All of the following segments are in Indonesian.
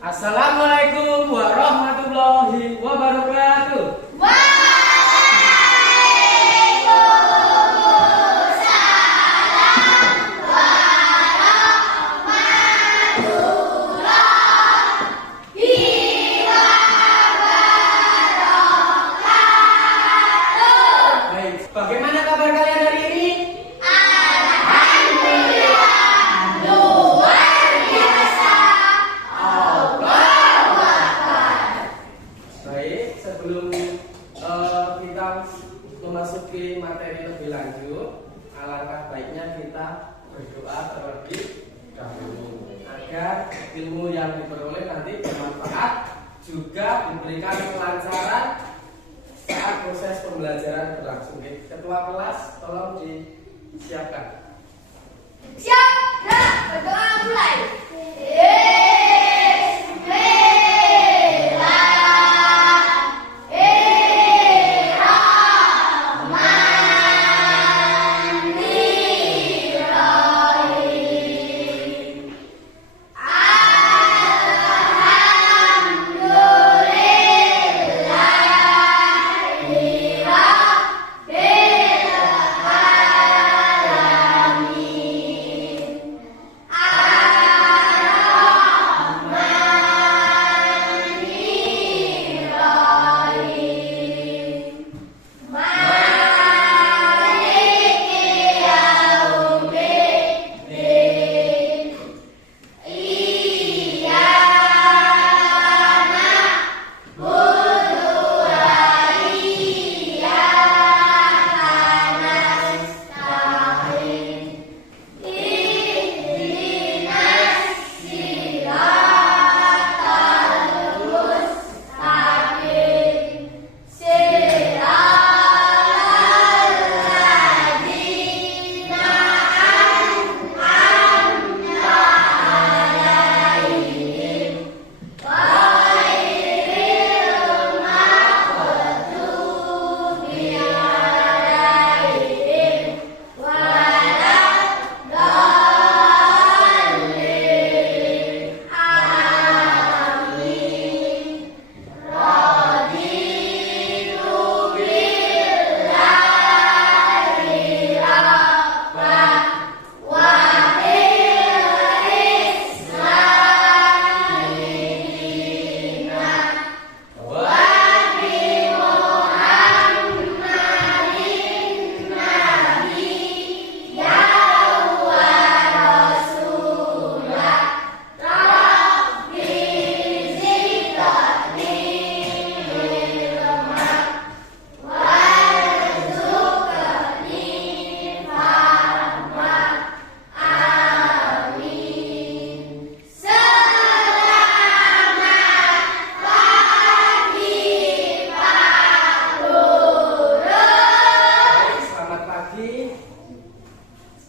Assalamualaikum warahmatullahi wabarakatuh. Bagaimana kabar kalian hari ini? Alhamdulillah, luar biasa. Allahu Akbar. Baik, sebelum kita memasuki materi lebih lanjut, alangkah baiknya kita berdoa terlebih dahulu agar ilmu yang diperoleh nanti bermanfaat, juga diberikan kelancaran saat proses pembelajaran berlangsung. Ketua kelas, tolong disiapkan. Siap, gerak, berdoa mulai.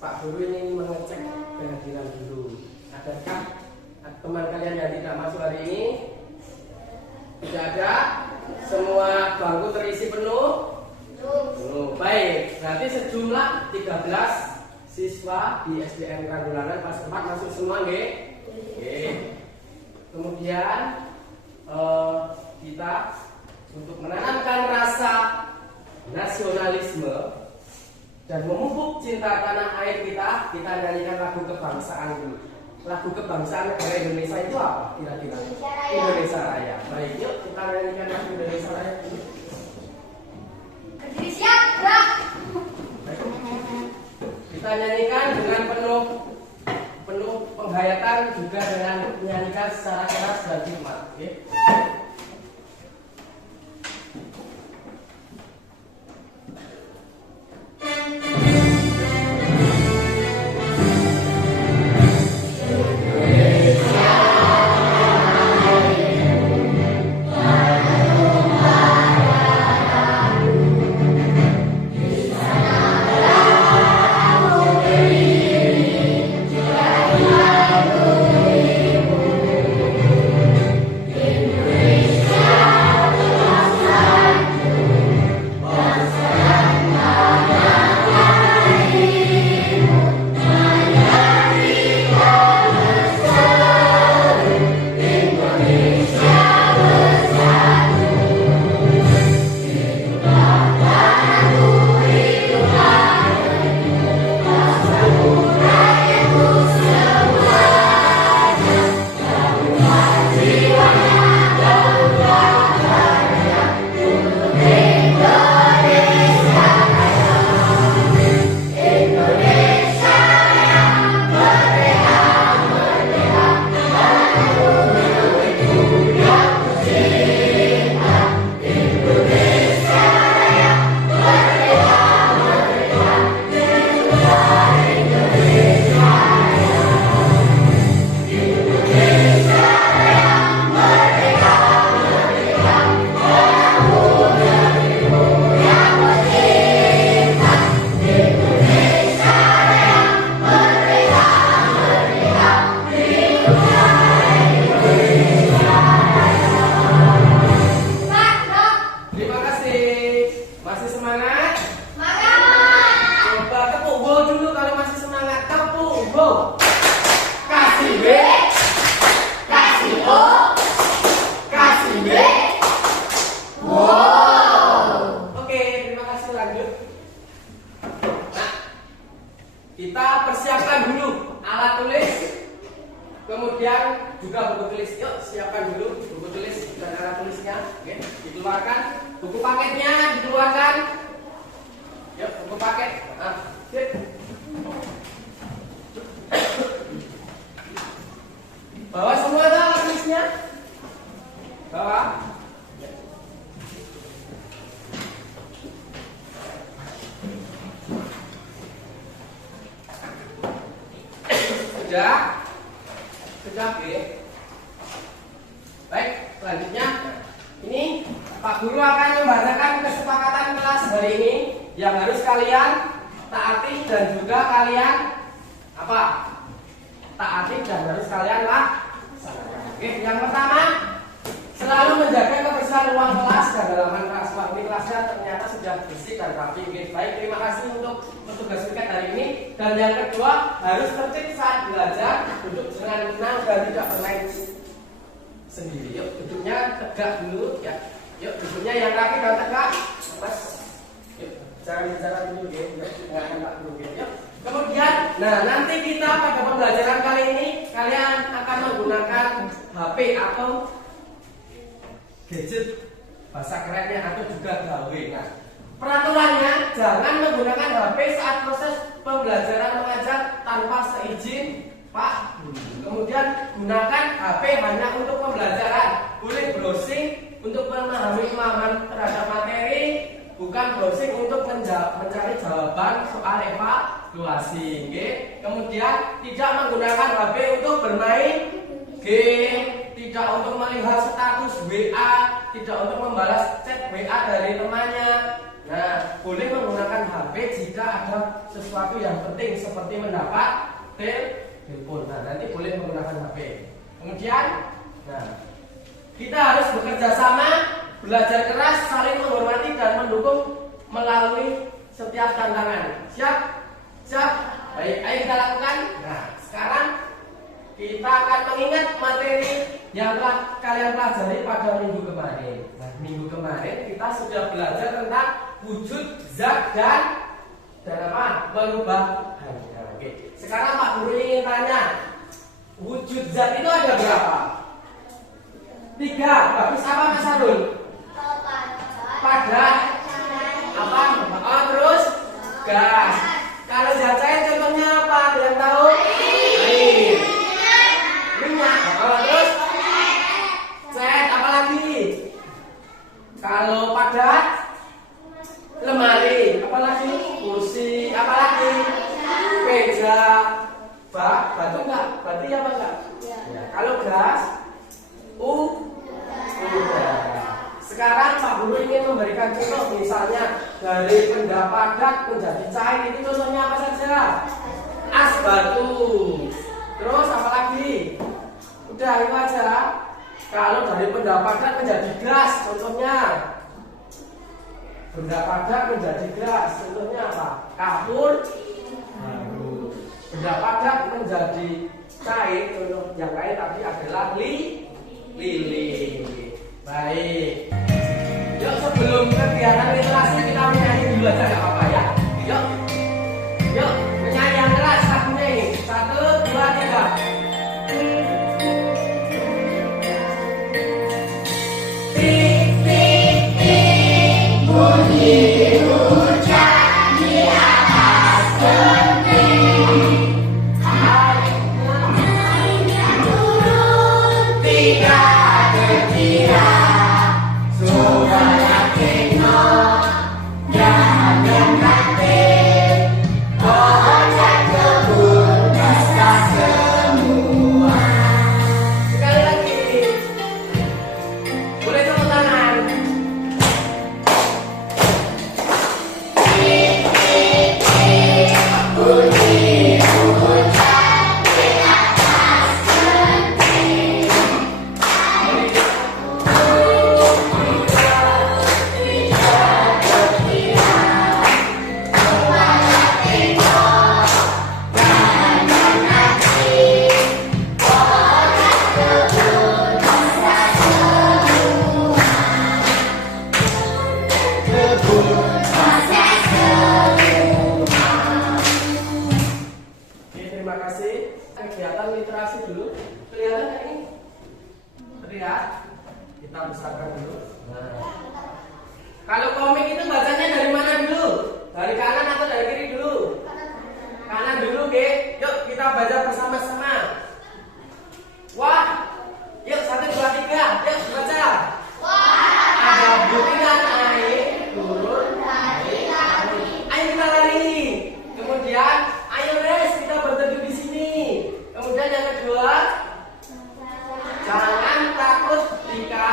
Pak Guru ini mengecek kehadiran dulu. Adakah teman kalian yang tidak masuk hari ini? Tidak ada? Semua bangku terisi penuh? Penuh. Baik, berarti sejumlah 13 siswa di SDN Randulanan kelas 4 masuk semua, nggih? Nggih. Kemudian kita untuk menanamkan rasa nasionalisme dan memupuk cinta tanah air kita nyanyikan lagu kebangsaan dulu. Lagu kebangsaan negara Indonesia itu apa? Kira-kira Indonesia Raya. Baik, yuk kita nyanyikan lagu Indonesia Raya dulu. Berdiri siap, gerak. Kita nyanyikan dengan penuh penghayatan, juga dengan menyanyikan secara keras dan hikmat. Okay? Indonesia juga buku tulis. Yuk, siapkan dulu buku tulis dan alat tulisnya. Oke, dikeluarkan. Buku paketnya dikeluarkan. Yuk, buku paket. Sip. Bawa semua alat tulisnya. Bawa. Sudah, oke. Baik, selanjutnya ini Pak Guru akan membacakan kesepakatan kelas hari ini yang harus kalian taati dan juga kalian apa? Taati dan harus kalian laksanakan. Oke, yang pertama, selalu menjaga kebersihan ruang kelas dan halaman kelas. Wah, ini kelasnya ternyata sudah bersih dan rapi. Oke, baik, terima kasih untuk tugas singkat hari ini. Dan yang kedua, harus tertib saat belajar, duduk dengan tenang dan tidak bermain sendiri. Yuk, duduknya tegak dulu ya. Yuk, duduknya yang rapi dan tegak. Mas, yuk, jangan bicara dulu ya. Dengarkan Pak Guru ya. Yuk. Kemudian, nah nanti kita pada pembelajaran kali ini kalian akan menggunakan HP atau gadget bahasa kerennya atau juga gawe. Nah, peraturannya jangan menggunakan HP saat proses pembelajaran mengajar tanpa seizin Pak Guru. Kemudian gunakan HP hanya untuk pembelajaran. Boleh browsing untuk memahami pemahaman terhadap materi, bukan browsing untuk mencari jawaban soal evaluasi. Okay? Kemudian tidak menggunakan HP untuk bermain game, tidak untuk melihat status WA, tidak untuk membalas chat WA dari temannya. Nah, boleh menggunakan HP jika ada sesuatu yang penting seperti mendapat telepon. Nah, nanti boleh menggunakan HP. Kemudian, nah, kita harus bekerja sama, belajar keras, saling menghormati dan mendukung melalui setiap tantangan. Siap? Siap? Baik, ayo kita lakukan. Nah, sekarang kita akan mengingat materi yang telah kalian pelajari pada minggu kemarin. Nah, minggu kemarin kita sudah belajar tentang wujud zat dan apa? Perubahannya. Oke. Sekarang Pak Guru ingin tanya, wujud zat itu ada berapa? 3. Bagus apa Mas Arul? Padat. Apa? Terus gas. Kalau zat cair contohnya apa? Ada yang tahu? Air. Minyak. Terus cat. Apa lagi? Kalau padat, lemari. Apa lagi? Kursi. Apa lagi? Meja. Batu enggak? Batu ya apa enggak? Ya. Kalau gas, udah. Sekarang Pak Guru ingin memberikan contoh, misalnya dari benda padat menjadi cair. Itu contohnya apa saja? Es batu. Terus apa lagi? Udah, itu aja. Kalau dari benda padat menjadi gas, contohnya benda padat menjadi gas, contohnya apa? Kapur. Benda padat menjadi cair, contoh yang lain tadi adalah lilin. Baik. Yuk, sebelum kegiatan literasi kita menyanyi dulu aja, nggak apa-apa ya. Yuk, yuk menyanyi yang keras lagunya ini. 1, 2, 3. Tik tik tik bunyi hujan di atas genting. Airnya turun tidak terkira. Cobalah tengok, jangan lihat. Kita besarkan dulu. Nah. Kalau komik itu bacanya dari mana dulu? Dari kanan atau dari kiri dulu? Kanan dulu, oke. Yuk kita baca bersama-sama. Wah, yuk 1, 2, 3, yuk baca. Ada butiran air turun dari langit. Ayo kita lari. Kemudian, ayo res kita berteduh di sini. Kemudian yang kedua, jangan takut ketika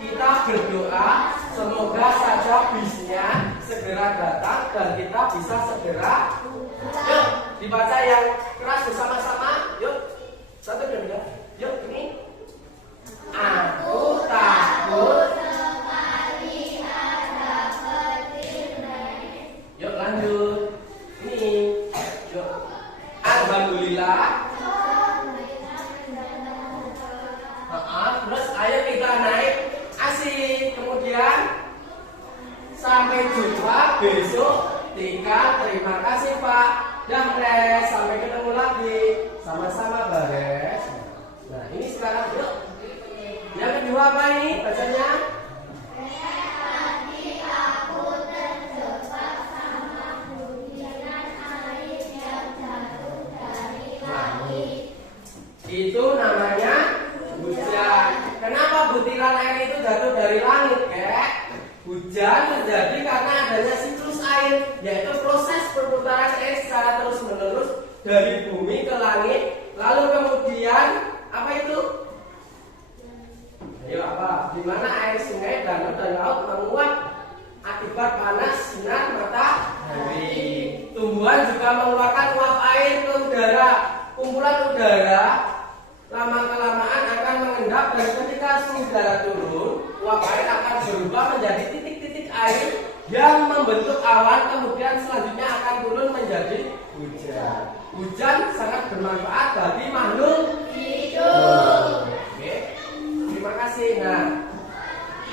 kita berdoa. Semoga saja bisnya segera datang dan kita bisa segera. Yuk dibaca yang keras bersama-sama. Yuk 1, 2, 3. Yuk ini. Aku takut sekali ada petir. Yuk lanjut. Ini. Yuk. Alhamdulillah. Terus ayo kita naik. Asik. Kemudian sampai jumpa besok. 3. Terima kasih Pak. Dan res. Sampai ketemu lagi. Sama-sama Bares. Nah ini sekarang yuk. Yang kedua apa ini bacanya? Tadi aku terjebak sama butiran air yang jatuh dari langit. Itu namanya hujan. Kenapa butiran air itu jatuh dari langit, Kek? Hujan terjadi karena adanya siklus air, yaitu proses perputaran air secara terus-menerus dari bumi ke langit. Lalu kemudian apa itu? Ayo apa? Di mana air sungai, danau dan laut menguap akibat panas sinar matahari. Tumbuhan juga mengeluarkan uap air ke udara. Kumpulan udara lama-kelamaan akan mengendap dan ketika suhu udara turun, uap air akan berubah menjadi titik-titik air yang membentuk awan, kemudian selanjutnya akan turun menjadi hujan. Hujan sangat bermanfaat bagi makhluk hidup. Oke. Terima kasih. Nah,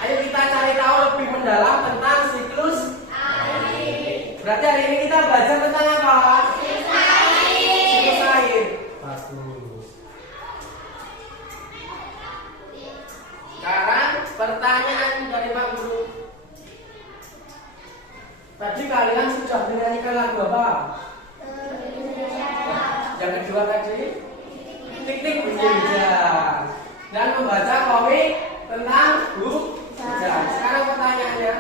ayo kita cari tahu lebih mendalam tentang siklus air. Berarti hari ini kita belajar tentang apa? Siklus air. Siklus air. Bagus. Sekarang pertanyaan dari Pak Guru. Tadi kalian sudah menyanyikan lagu apa? Yang kedua tadi Tik-tik bunyi hujan. Dan membaca komik tentang hujan. Sekarang pertanyaannya,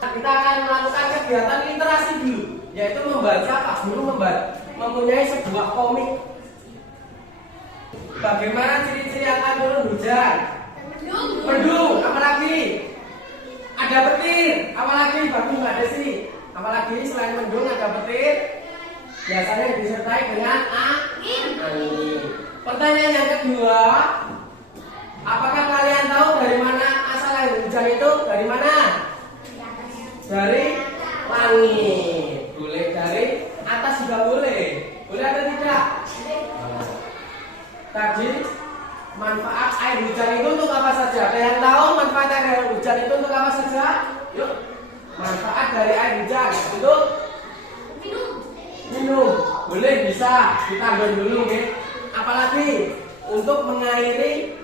kita akan melakukan kegiatan literasi dulu, yaitu membaca. Pak Guru mempunyai sebuah komik. Bagaimana ciri-ciri akan turun hujan? Mendung. Apalagi? Ada petir. Apalagi? Bagus Mbak Desi. Apalagi selain mendung ada petir? Biasanya disertai dengan angin. Pertanyaan yang kedua, apakah kalian tahu dari mana asal air hujan itu? Dari mana? Dari langit. Boleh dari atas juga boleh. Boleh atau tidak? Tadi manfaat air hujan itu untuk apa saja? Ada yang tahu manfaat air hujan itu untuk apa saja? Yuk. Manfaat dari air hujan untuk minum. Boleh, bisa ditambah dulu, ya. Apalagi untuk mengairi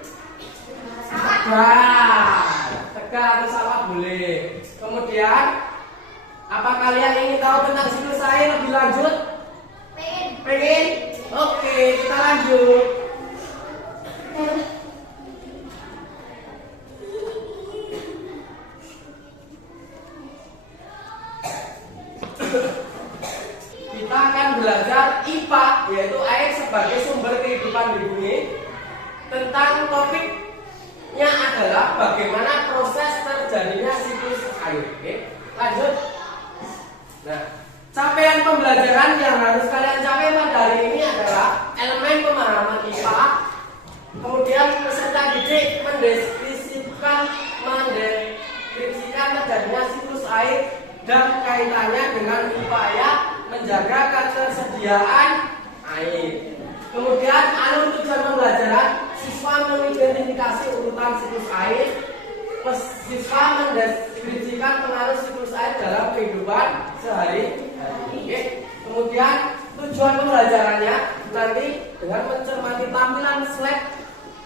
tegal atau sawah boleh. Kemudian, apa kalian ingin tahu tentang siklus air lebih lanjut? Pengen? Oke, kita lanjut. Kita akan belajar IPA, yaitu air sebagai sumber kehidupan di bumi. Tentang topiknya adalah bagaimana proses terjadinya siklus air. Oke, lanjut. Nah, capaian pembelajaran yang harus kalian capai pada hari ini adalah elemen pemahaman IPA. Kemudian peserta didik mendeskripsikan terjadinya siklus air dan kaitannya dengan upaya menjaga ketersediaan air. Kemudian alur tujuan pembelajaran, siswa mengidentifikasi urutan siklus air, siswa mendeskripsikan pengaruh siklus air dalam kehidupan sehari-hari. Kemudian tujuan pembelajarannya nanti dengan mencermati tampilan slide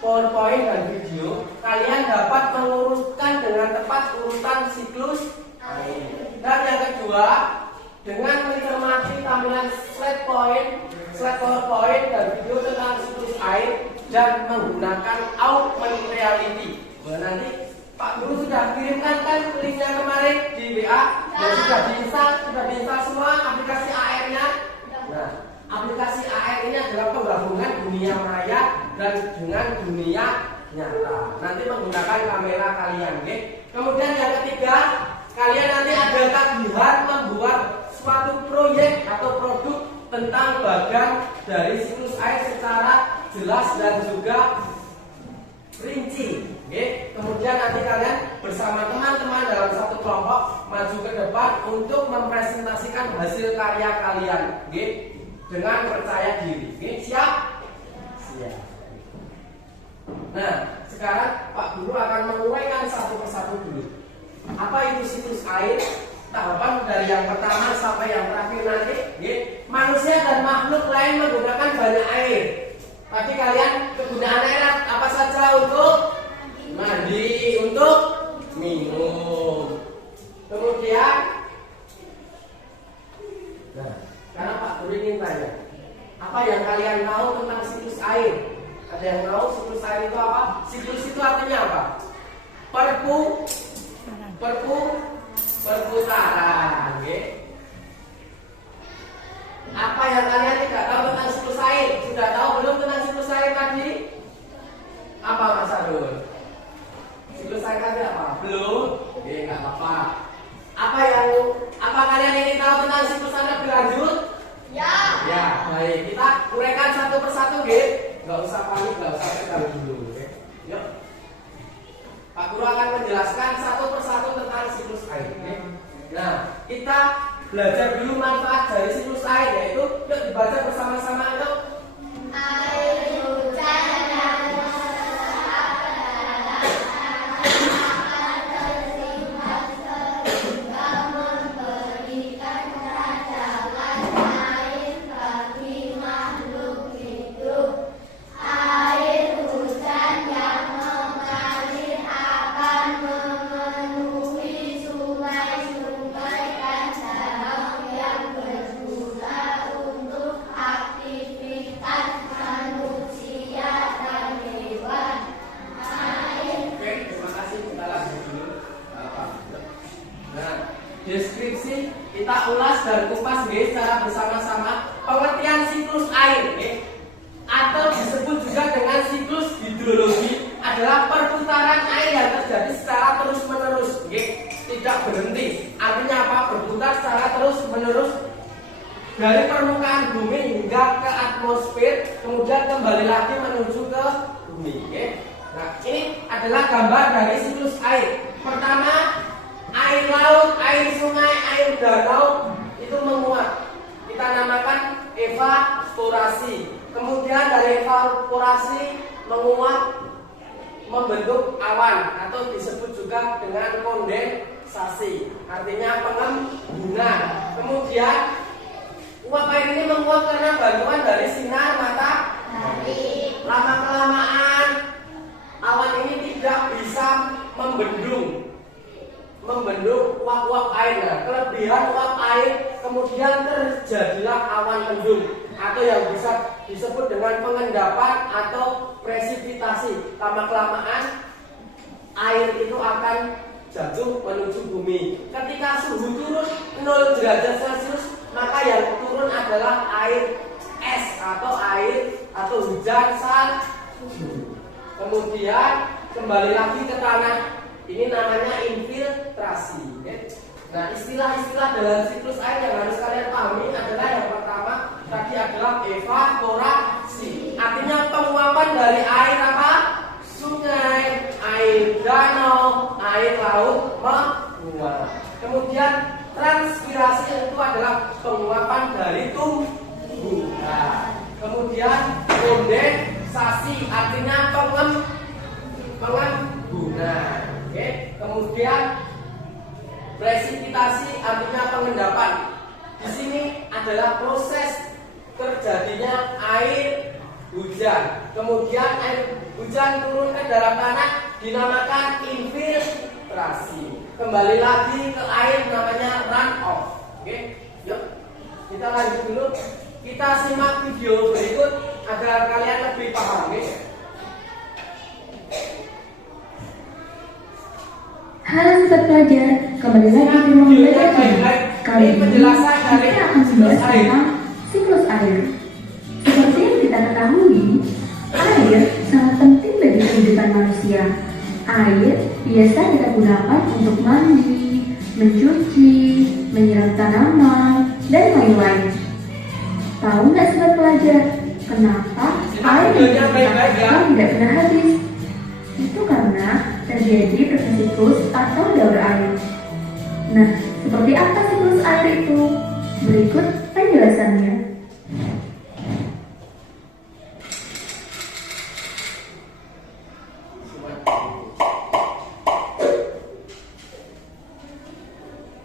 PowerPoint dan video, kalian dapat mengurutkan dengan tepat urutan siklus air. Dan yang kedua, dengan mencermati tampilan slide PowerPoint dan video tentang siklus air dan menggunakan augmented reality. Nah, nanti Pak Guru sudah kirimkan kan linknya kemarin di WA dan sudah diinstal semua aplikasi AR-nya. Nah, aplikasi AR ini adalah penggabungan dunia maya dan dengan dunia nyata. Nanti menggunakan kamera kalian, oke? Kemudian yang ketiga, kalian nanti ada tagihan membuat suatu proyek atau produk tentang bagan dari siklus air secara jelas dan juga rinci. Oke, kemudian nanti kalian bersama teman-teman dalam satu kelompok maju ke depan untuk mempresentasikan hasil karya kalian, oke, dengan percaya diri. Oke, siap? Siap. Nah, sekarang Pak Guru akan menguraikan satu persatu dulu. Apa itu siklus air? Tahapan dari yang pertama sampai yang terakhir nanti, oke. Manusia dan makhluk lain menggunakan banyak air. Tapi kalian kegunaan air apa saja? Untuk mandi, untuk minum. Kemudian, nah, karena Pak Guru ingin tanya, apa yang kalian tahu tentang siklus air? Ada yang tahu siklus air itu apa? Siklus itu artinya apa? Perputaran. Okay. Apa yang kalian tidak tahu tentang siklus air? Sudah tahu belum tentang siklus air tadi? Apa Mas Arul? Siklus air tadi apa? Belum? Oke, nggak apa-apa. Apa kalian ingin tahu tentang siklus air lebih lanjut? Ya. Ya, baik. Kita uraikan satu persatu, gitu. Nggak usah panik, nggak usah tegang dulu. Okay? Yuk. Pak Guru akan menjelaskan satu persatu tentang siklus air. Okay? Nah, kita belajar dulu manfaat dari siklus air, yaitu yuk dibaca bersama-sama yuk. Air hujan yang deskripsi kita ulas dan kupas secara bersama-sama pengertian siklus air, atau disebut juga dengan siklus hidrologi, adalah perputaran air yang terjadi secara terus-menerus, tidak berhenti. Artinya apa? Berputar secara terus-menerus dari permukaan bumi hingga ke atmosfer, kemudian kembali lagi menuju ke bumi. Nah, ini adalah gambar dari siklus air. Pertama, air laut, air sungai, air danau itu menguap. Kita namakan evaporasi. Kemudian dari evaporasi menguap membentuk awan atau disebut juga dengan kondensasi. Artinya pengembunan. Kemudian uap air ini menguap karena bantuan dari sinar matahari. Lama-kelamaan awan ini tidak bisa membendung uap-uap air. Nah, kelebihan uap air kemudian terjadilah awan mendung atau yang bisa disebut dengan pengendapan atau presipitasi. Lama-kelamaan air itu akan jatuh menuju bumi. Ketika suhu turun 0 derajat Celcius, maka yang turun adalah air es atau hujan salju. Kemudian kembali lagi ke tanah. Ini namanya infiltrasi. Nah, istilah-istilah dalam siklus air yang harus kalian pahami adalah yang pertama tadi adalah evaporasi. Artinya penguapan dari air apa? Sungai, air danau, air laut menguap. Kemudian transpirasi itu adalah penguapan dari tumbuhan. Kemudian kondensasi artinya pengembunan. Kemudian presipitasi artinya pengendapan. Di sini adalah proses terjadinya air hujan. Kemudian air hujan turun ke dalam tanah dinamakan infiltrasi. Kembali lagi ke air namanya runoff. Oke, yuk kita lanjut dulu. Kita simak video berikut agar kalian lebih paham. Oke? Halo sobat pelajar, kembali lagi di ruang belajar kita. Kali ini kita akan membahas tentang siklus air. Seperti yang kita ketahui, air sangat penting bagi kehidupan manusia. Air biasa kita gunakan untuk mandi, mencuci, menyiram tanaman, dan lain-lain. Tahu nggak sobat pelajar, kenapa air di sekitar kita tidak pernah habis? Itu karena terjadi proses siklus atau daur air. Nah, seperti apa siklus air itu? Berikut penjelasannya.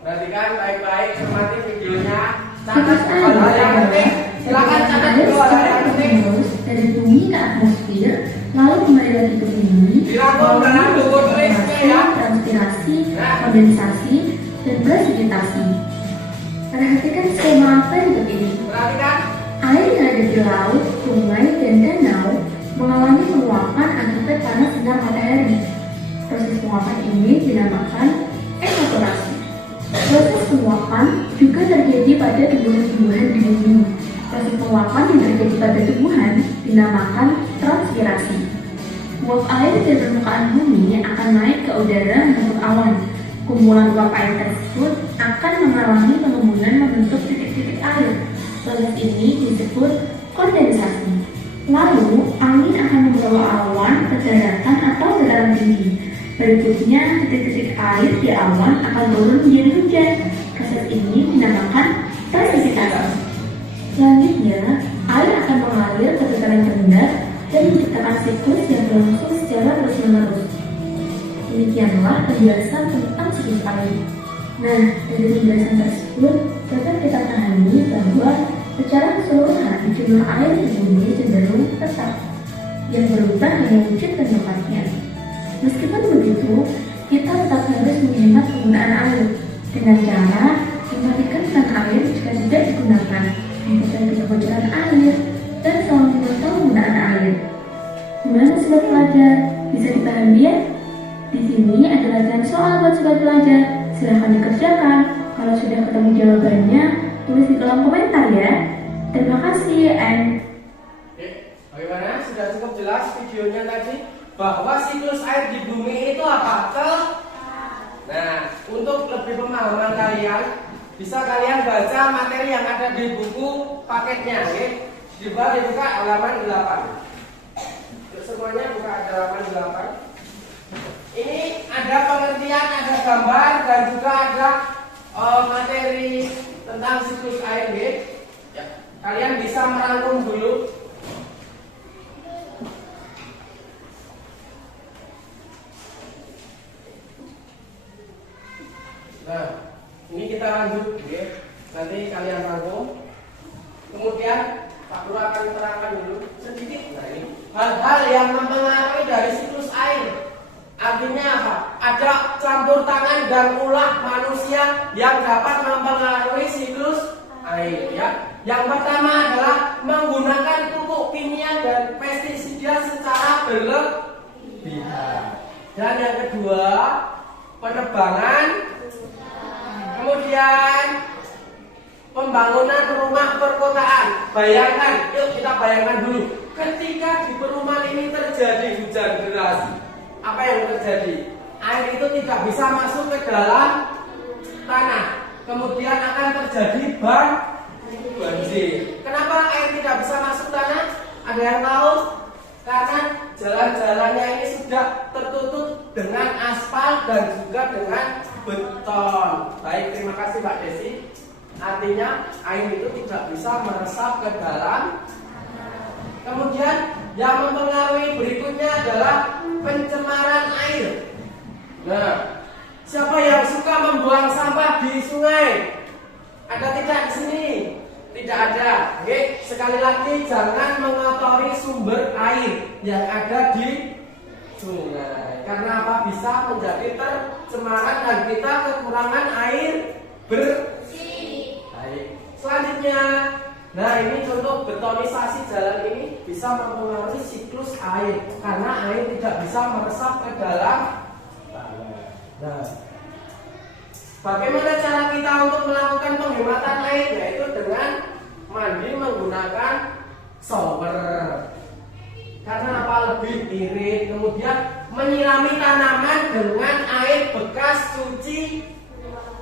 Perhatikan baik-baik, cermati videonya. Siklus Catat hal-hal yang penting. Silakan catat dulu hal yang penting. terus dari bumi ke atmosfer, lalu kembali lagi ke bumi, Dirangkum dalam buku tulisnya ya. transpirasi, kondensasi, dan presipitasi. Perhatikan skema berikut ini. Perhatikan. Air yang ada di laut, sungai, dan danau mengalami penguapan akibat panas sinar matahari. Proses penguapan ini dinamakan evaporasi. Proses penguapan juga terjadi pada tumbuhan-tumbuhan di bumi. Proses penguapan yang terjadi pada tumbuhan dinamakan transpirasi. Uap air dari permukaan bumi akan naik ke udara membentuk awan. Kumpulan uap air tersebut akan mengalami pengembunan membentuk titik-titik air. Proses ini disebut kondensasi. Lalu, angin akan membawa awan ke daratan atau dataran tinggi. Berikutnya, titik-titik air di awan akan turun menjadi hujan. Proses ini dinamakan presipitasi. Selanjutnya, air akan mengalir ke dataran rendah dan menciptakan siklus yang berlangsung secara terus-menerus. Demikianlah penjelasan tentang siklus air. Nah, dari penjelasan tersebut dapat kita pahami bahwa secara keseluruhan jumlah air di bumi cenderung tetap, yang berubah hanya wujud dan tempatnya. Meskipun begitu, kita tetap harus menghemat penggunaan air dengan cara mematikan keran air jika tidak digunakan, memperbaiki kebocoran air, dan selalu memantau penggunaan air. Gimana sobat pelajar? Bisa dipahami ya? Di sini ada latihan soal buat sobat pelajar. Silahkan dikerjakan. Kalau sudah ketemu jawabannya, tulis di kolom komentar ya. Terima kasih, and Oke, bagaimana? Sudah cukup jelas videonya tadi bahwa siklus air di bumi itu apa? Nah, untuk lebih pemahaman kalian, bisa kalian baca materi yang ada di buku paketnya, oke? Dibuka halaman 8. Untuk semuanya buka halaman 8. Ini ada pengertian, ada gambar, dan juga ada materi tentang siklus air, oke? Ya, kalian bisa merangkum dulu. Nah, ini kita lanjut, ya. Nanti kalian rangkum. Kemudian Pak Guru akan terangkan dulu sedikit. Nah, ini hal-hal yang mempengaruhi dari siklus air. Artinya apa? Ada campur tangan dan ulah manusia yang dapat mempengaruhi siklus air, ya. Yang pertama adalah menggunakan pupuk kimia dan pestisida secara berlebihan. Dan yang kedua, penebangan. Kemudian pembangunan rumah perkotaan. Bayangkan, yuk kita bayangkan dulu. Ketika di perumahan ini terjadi hujan deras, apa yang terjadi? Air itu tidak bisa masuk ke dalam tanah. Kemudian akan terjadi banjir. Kenapa air tidak bisa masuk tanah? Ada yang tahu? Karena jalan-jalannya ini sudah tertutup dengan aspal dan juga dengan beton. Baik, terima kasih Mbak Desi. Artinya air itu tidak bisa meresap ke dalam. Kemudian yang mempengaruhi berikutnya adalah pencemaran air. Nah, siapa yang suka membuang sampah di sungai? Ada tidak di sini? tidak ada. Oke, sekali lagi jangan mengotori sumber air yang ada di sungai. Karena apa? Bisa menjadi tercemaran dan kita kekurangan air bersih. Baik. Selanjutnya, nah ini contoh betonisasi jalan ini bisa mempengaruhi siklus air karena air tidak bisa meresap ke dalam tanah. Nah, bagaimana cara kita untuk melakukan penghematan air? Yaitu dengan mandi menggunakan shower. Karena apa? Lebih irit. Kemudian menyirami tanaman dengan air bekas cuci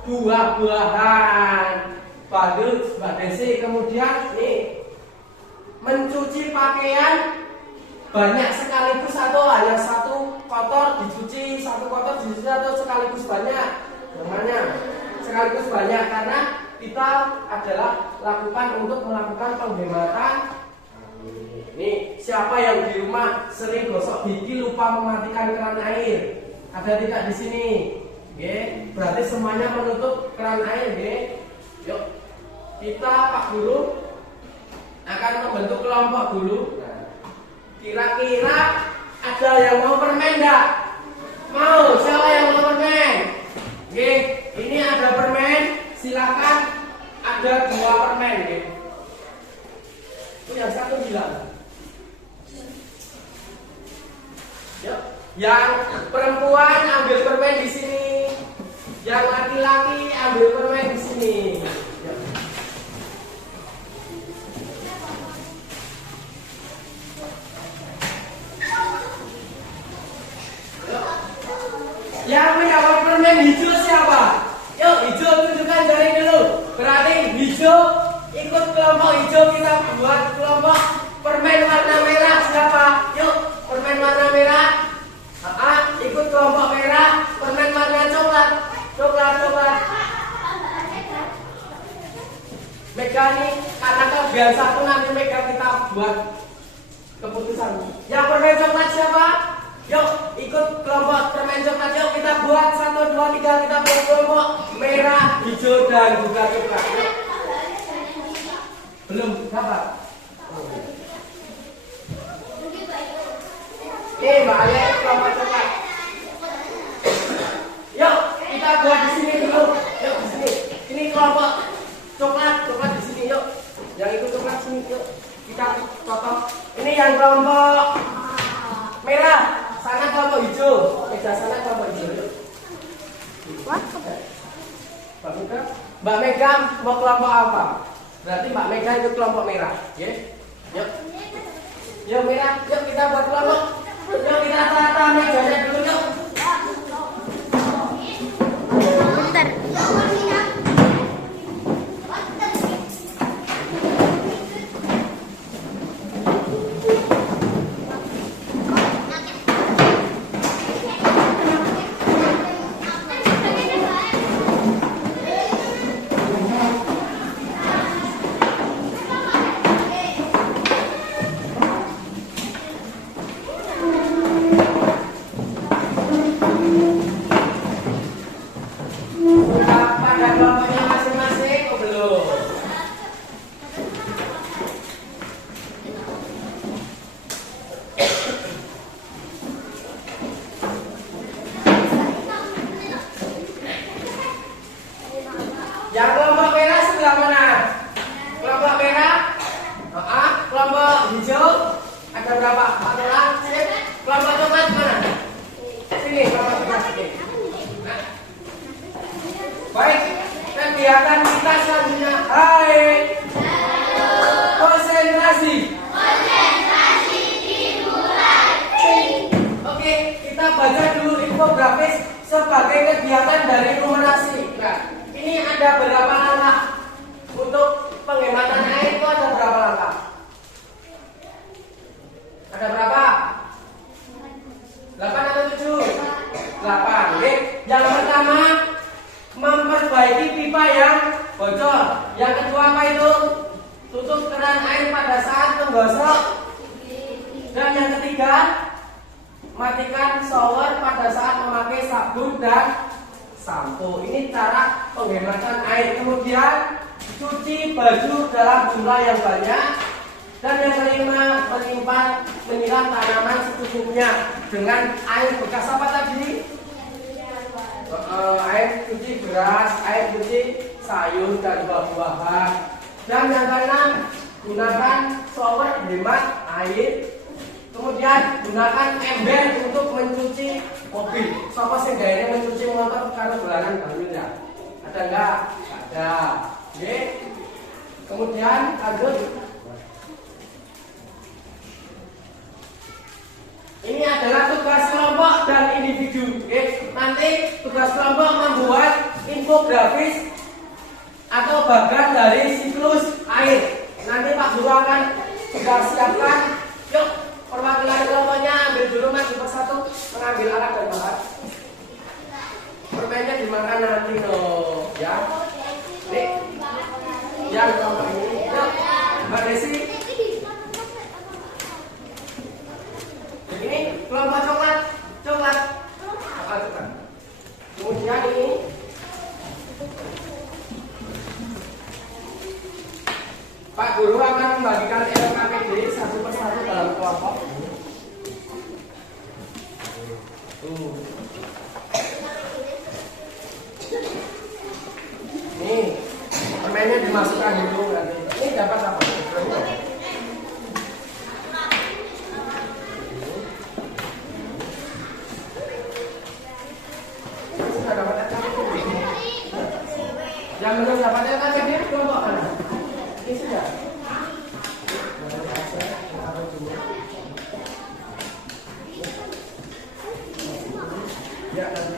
buah-buahan. Bagus, Mbak Desi. Kemudian nih, mencuci pakaian banyak sekaligus atau hanya satu kotor dicuci, satu kotor dicuci atau sekaligus banyak. Namanya sekaligus banyak karena kita adalah lakukan untuk melakukan penghematan. Nih, siapa yang di rumah sering gosok gigi lupa mematikan keran air? Ada tidak di sini? Oke, berarti semuanya menutup keran air, oke? Yuk, kita Pak Guru akan membentuk kelompok dulu. Nah, kira-kira ada yang mau permen enggak? Mau? Siapa yang mau permen? Oke, ini ada permen. Silakan, ada 2 permen, oke? Itu yang satu bilang. Yuk, yang perempuan ambil permen di sini. Yang laki-laki ambil permen di sini. Yuk. Yang mendapat permen hijau siapa? Yuk, hijau tunjukkan jari dulu. Berarti hijau ikut kelompok hijau, kita buat kelompok permen warna merah siapa? Yuk, permen warna merah. Ikut kelompok merah. Permen warna coklat. Coklat. Mega nih, karena kebiasaan satu nanti Mega kita buat keputusan. Yang permen coklat siapa? Yuk, ikut kelompok permen coklat. Yuk, kita buat 1, 2, 3. Kita buat kelompok merah, hijau, dan juga coklat. Yuk. Belum dapat. Mbak Alia kelompok coklat. Yuk, kita buat di sini dulu. Yuk, di sini. Ini kelompok coklat di sini. Yuk, yang ikut coklat sini. Yuk, kita potong. Ini yang kelompok merah. Sana kelompok hijau. Meja sana kelompok hijau. Yuk. Mbak Mega mau kelompok apa? Berarti Mbak Mega itu kelompok merah, ya? Yuk. Yuk merah, yuk kita buat kelompok. Yuk kita tata mejanya dulu yuk. Bentar. Yang kelompok merah sebelah mana? Kelompok merah? Kelompok hijau? Ada berapa? 4 orang? Kelompok coklat mana? Sini, kelompok coklat sini. Nah. Baik, kegiatan kita selanjutnya. Hai. Konsentrasi. Konsentrasi dimulai. Oke, kita baca dulu infografis sebagai kegiatan dari numerasi. Nah, ini ada berapa langkah untuk penghematan air itu ada berapa langkah? Ada berapa? 8 atau 7? 8. Oke. Yang pertama memperbaiki pipa yang bocor. Yang kedua apa itu? Tutup keran air pada saat menggosok. Dan yang ketiga matikan shower pada saat memakai sabun dan sampo. Ini cara penghematan air. Kemudian cuci baju dalam jumlah yang banyak. Dan yang kelima, menyiram tanaman secukupnya dengan air bekas apa tadi? Air cuci beras, air cuci sayur dan buah-buahan. Dan yang keenam, gunakan shower hemat air. Kemudian gunakan ember untuk mencuci mobil. Siapa sih gayanya mencuci motor kalau dolanan banyu ya? Ada enggak? Ada. Oke. Kemudian lanjut. Ini adalah tugas kelompok dan individu. Oke. Nanti tugas kelompok membuat infografis atau bagian dari siklus air. Nanti Pak Guru akan sudah siapkan. Yuk, perwakilan kelompoknya ambil dulu mas di persatu, mengambil alat dan bahan. Permennya dimakan nanti loh, ya. Nih, yang kelompok ini. Yuk, Mbak Desi. Ini kelompok coklat. Kemudian ini Pak Guru akan membagikan LKPD satu persatu dalam kelompok. Nih, permennya dimasukkan dulu nanti. Ini dapat apa? Sudah dapat LKPD. Yang belum dapat LKPD kelompok mana? Ini sudah. Ya, nanti.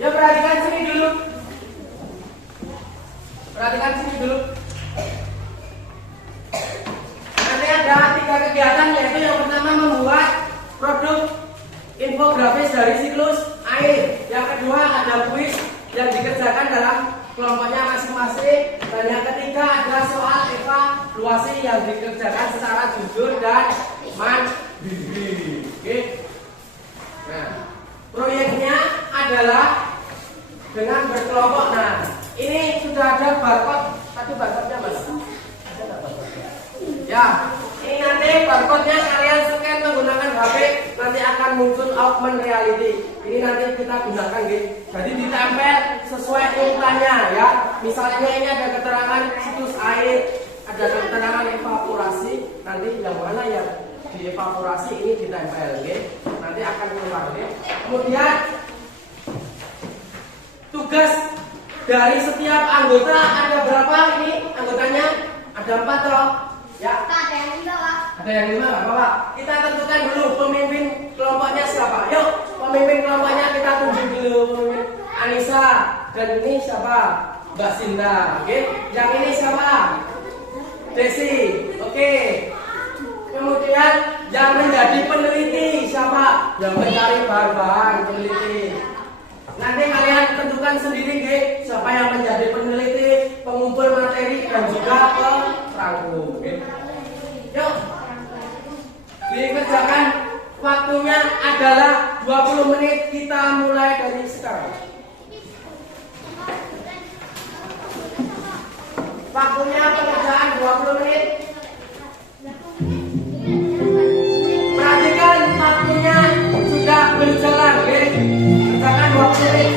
Ya, perhatikan sini dulu. Perhatikan sini dulu. Nanti ada 3 kegiatan, yaitu yang pertama membuat produk infografis dari siklus air. Yang kedua ada kuis yang dikerjakan dalam kelompoknya masing-masing. Dan yang ketiga ada soal evaluasi yang dikerjakan secara jujur dan mandiri. Oke. Nah, proyeknya adalah dengan berkelompok. Nah, ini sudah ada barcode. Tadi barcode-nya mas? Ada nggak barcode-nya? Ya, ini nanti barcode-nya kalian scan menggunakan HP. Nanti akan muncul augmented reality. Ini nanti kita gunakan gitu. Jadi ditempel sesuai urutannya ya. Misalnya ini ada keterangan siklus air, ada keterangan evaporasi. Nanti yang mana yang dievaporasi ini ditempel, gitu. Nanti akan keluar, gitu. Kemudian tugas dari setiap anggota ada berapa ini anggotanya? Ada 4 toh? Ya. Ada yang 5 Pak. Ada yang 5 nggak apa-apa. Kita tentukan dulu pemimpin kelompoknya siapa. Yuk, pemimpin kelompoknya kita tunjuk dulu. Pemimpin Anissa. Dan ini siapa? Mbak Sinta. Oke. Yang ini siapa? Desi. Oke. Kemudian yang menjadi peneliti siapa? Yang mencari bahan-bahan peneliti. Nanti kalian tentukan sendiri guys, siapa yang menjadi peneliti, pengumpul materi dan juga perangkum. Yuk, dikerjakan. Waktunya adalah 20 menit. Kita mulai dari sekarang. Waktunya pengerjaan 20 menit. Perhatikan waktunya sudah berjalan, guys. Kerjakan 20 menit.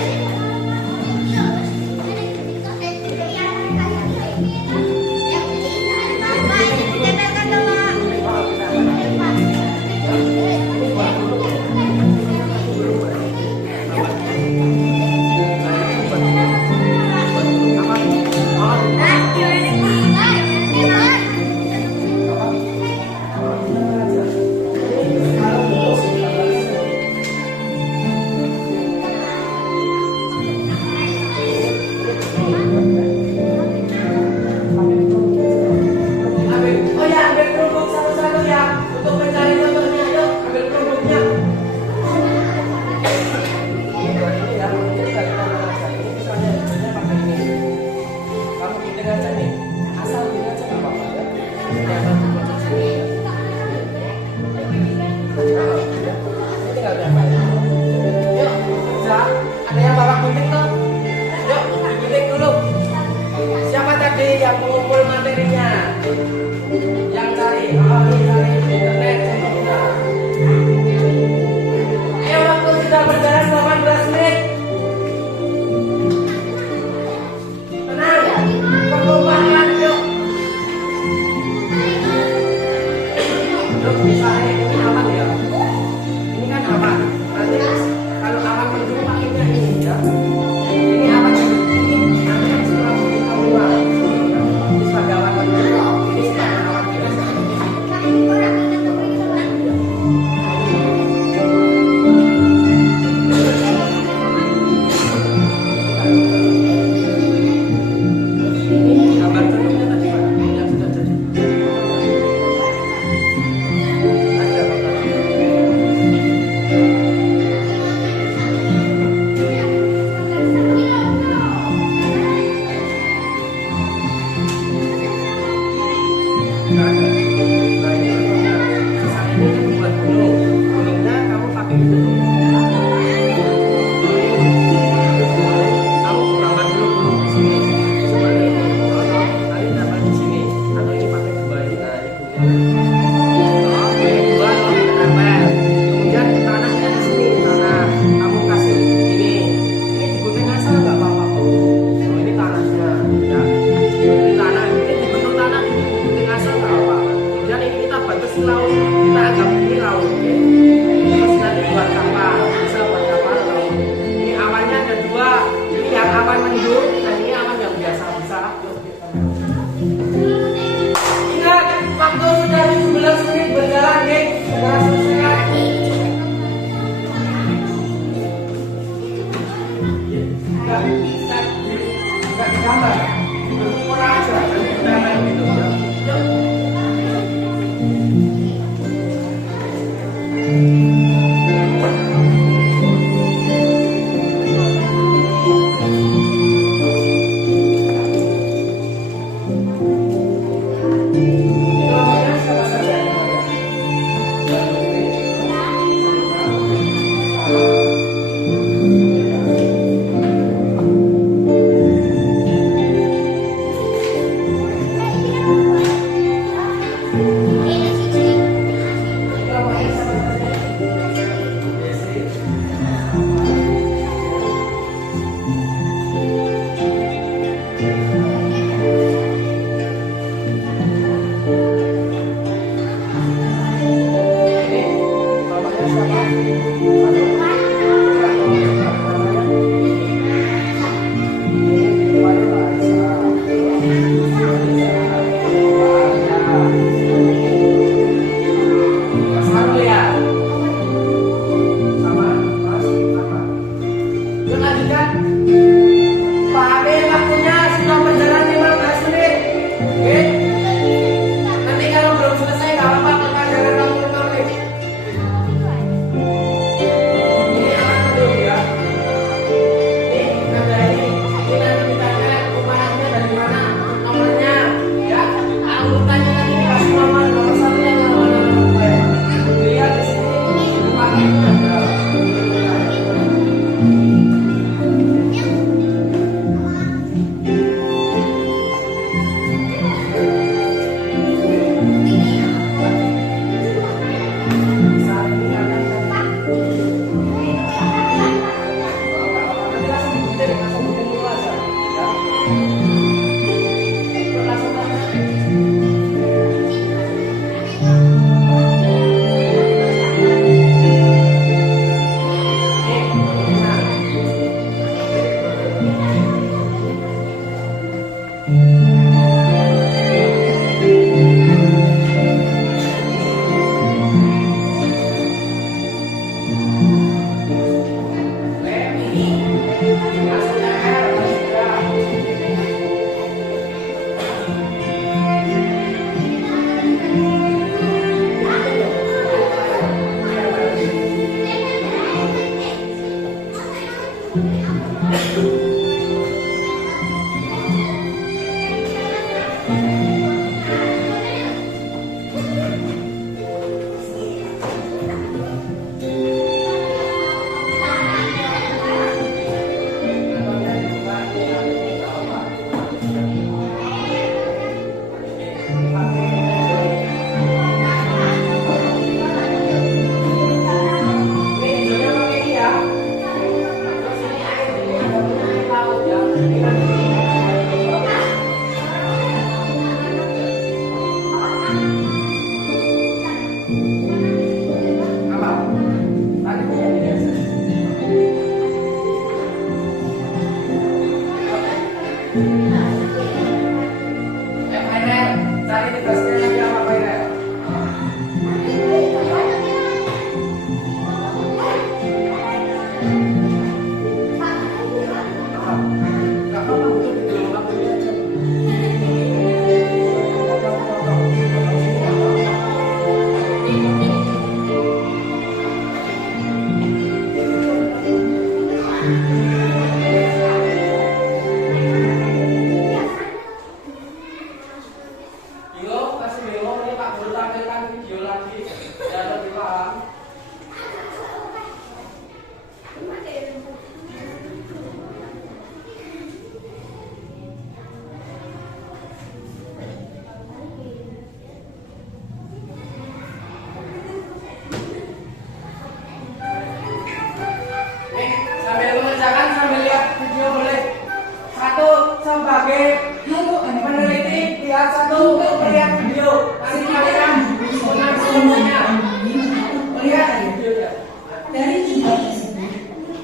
yang mengumpul materinya, yang cari, cari di internet contohnya. Ayo, waktu sudah berjalan 18 menit. Tenang, perkembangan yuk. Yuk, misalnya ini aman ya. Ini kan aman. Nanti kalau aman mendung pakainya ini ya. Ini aman ini nanti kan setelah kita mulai. Ini sebagai awan mendung. Ini sebagai awan biasa. Ini gambar contohnya tadi Pak, yang sudah jadi. Ada Bapak. Nggak ada. Nah, ini contohnya. Sisa ini kan buat gunung. Gunungnya kamu pakai itu. Kamu gambar dulu gunung di sini. Seperti ini. Atau tadi dapat di sini. Atau ini pakai dua ini. Nah, ini gunung. Oke, dua kalau kita tempel. Kemudian tanahnya di sini. Tanah. Kamu kasih ini. Ini digunting asal nggak apa-apa kok. Oh, ini tanahnya. Ya. Ini tanah. Ini dibentuk tanah. Ini digunting asal nggak apa. Kemudian ini kita batasi laut. Kita anggap ini laut. Oke. Terus nanti buat kapal. Bisa buat kapal laut. Ini awannya ada dua. Ini yang awan mendung. Dan ini awan yang biasa. Bisa. Yuk, kita ingat, waktu sudah 17 menit berjalan, geng. Segera selesai. Enggak digambar. Kurang aja. Nanti kita main gitu ya. Yuk. Ini nomornya siapa saja yang nomornya? Mainan, cari tugasnya lagi apa mainan? Gak apa-apa, untuk di dalam waktunya aja. Bingung, masih bingung, ini Pak Guru tampilkan video lagi biar lebih paham. Nih, sambil mengerjakan sambil lihat video boleh. Satu, sebagai peneliti, lihat satu, lihat video. Nanti kalian menang semuanya. Lihat videonya. Dari jumlah tersebut,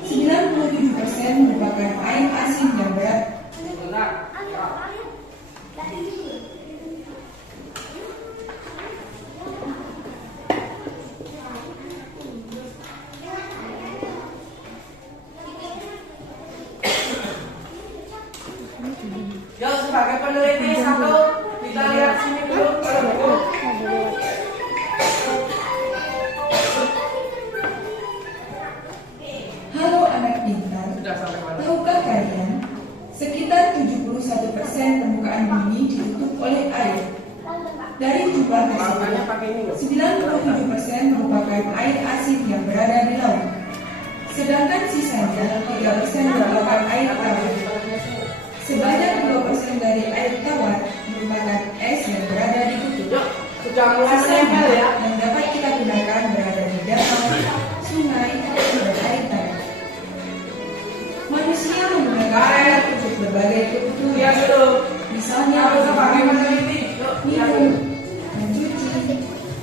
97% merupakan air asin yang berat. Benar. Ya. Yo, sebagai peneliti satu, kita lihat sini dulu kalau buku. Halo anak pintar, Sudah sampai mana? tahukah kalian, sekitar 71% permukaan bumi ditutup oleh air. Dari jumlah Makanya tersebut, pakai ini loh. 97% merupakan air asin yang berada di laut. Sedangkan sisanya 3% merupakan air tawar. Sebanyak 2% dari air tawar merupakan es yang berada di kutub. Yuk, sudah mulai menempel ya. Yang dapat kita gunakan berada di danau, sungai, dan air tanah. Manusia menggunakan air untuk berbagai kebutuhan, Lihat dulu. misalnya Kamu sebagai peneliti. Yuk, lihat minum, dulu. mencuci,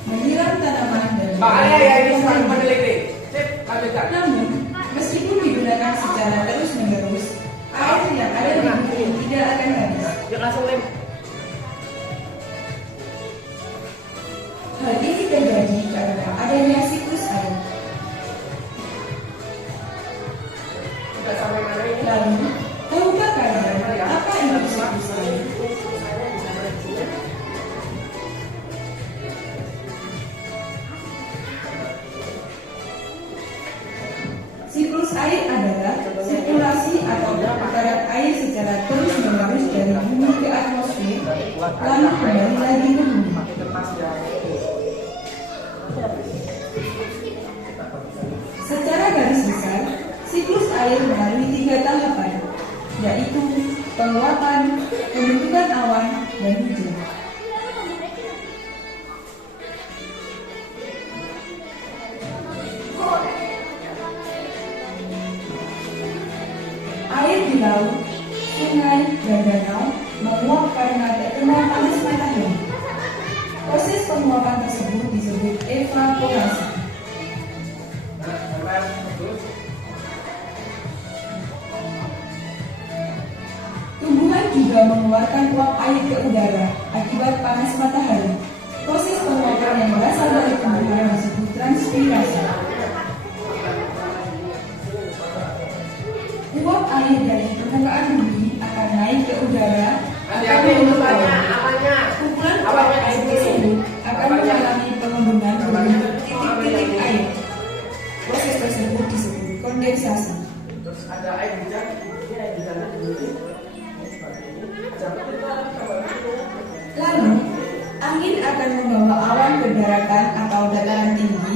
menyiram tanaman, dan Makanya ya ini sebagai peneliti. Sip, lanjutkan. Namun, meskipun digunakan secara terus-menerus, air yang ada di bumi tidak akan habis. Yuk langsung lem. Hal ini terjadi karena adanya siklus air. Sudah sampai mana ini? Lalu, tahukah kalian apa itu siklus air? Siklus air adalah sirkulasi atau perputaran air secara terus-menerus dari bumi ke atmosfer, lalu kembali lagi ke bumi. Secara garis besar, siklus air melalui 3 tahapan, yaitu penguapan, pembentukan awan, dan hujan. Air di laut, sungai, dan danau menguap karena terkena panas matahari. Proses penguapan tersebut disebut evaporasi. Tumbuhan juga mengeluarkan uap air ke udara akibat panas matahari. Proses penguapan yang berasal dari tumbuhan disebut transpirasi. Uap air dari permukaan bumi akan naik ke udara. Hati-hati itu banyak apanya. Kumpulan uap Apanya air di sini? tersebut akan Apanya? mengalami pengembungan berbentuk titik-titik air. Proses tersebut disebut kondensasi. Terus ada air hujan. Ini air hujannya dulu. Lalu, angin akan membawa awan ke daratan atau dataran tinggi.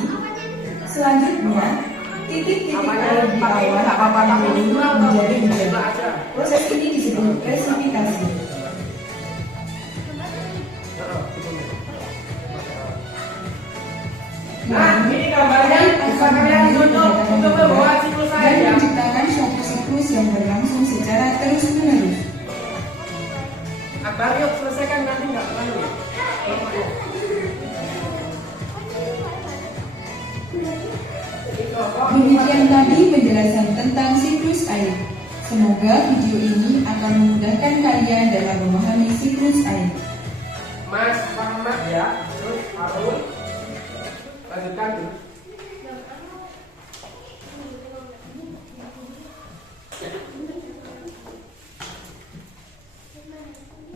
Selanjutnya, titik-titik air di awan akan turun menjadi hujan. Proses ini disebut presipitasi. Nah, ini gambarnya bisa kalian untuk membawa siklus air Dan ya. menciptakan suatu siklus yang berlangsung secara terus-menerus. Akbar yuk selesaikan nanti nggak perlu ya. Demikian tadi penjelasan tentang siklus air. Semoga video ini akan memudahkan kalian pengertian dalam memahami siklus air. Mas Muhammad ya, terus Harun lanjutkan dulu.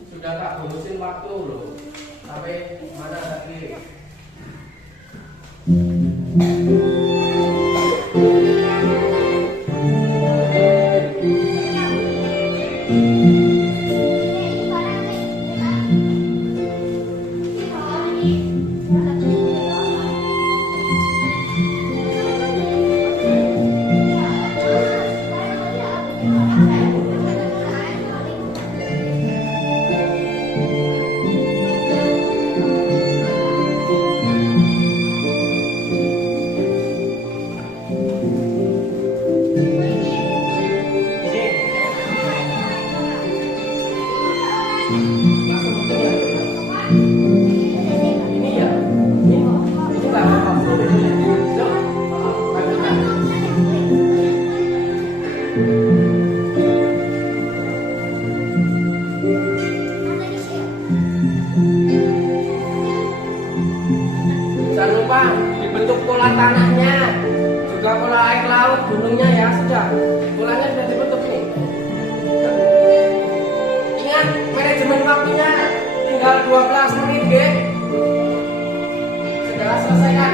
Sudah tak bonusin waktu loh, sampai mana tadi? Ini ya, ini nggak apa-apa. Lanjutkan. Jangan lupa dibentuk pola tanahnya, juga pola air laut, gunungnya ya sudah. Polanya sudah dibentuk nih. Ingat manajemen waktunya tinggal 12 menit deh. Segera selesaikan.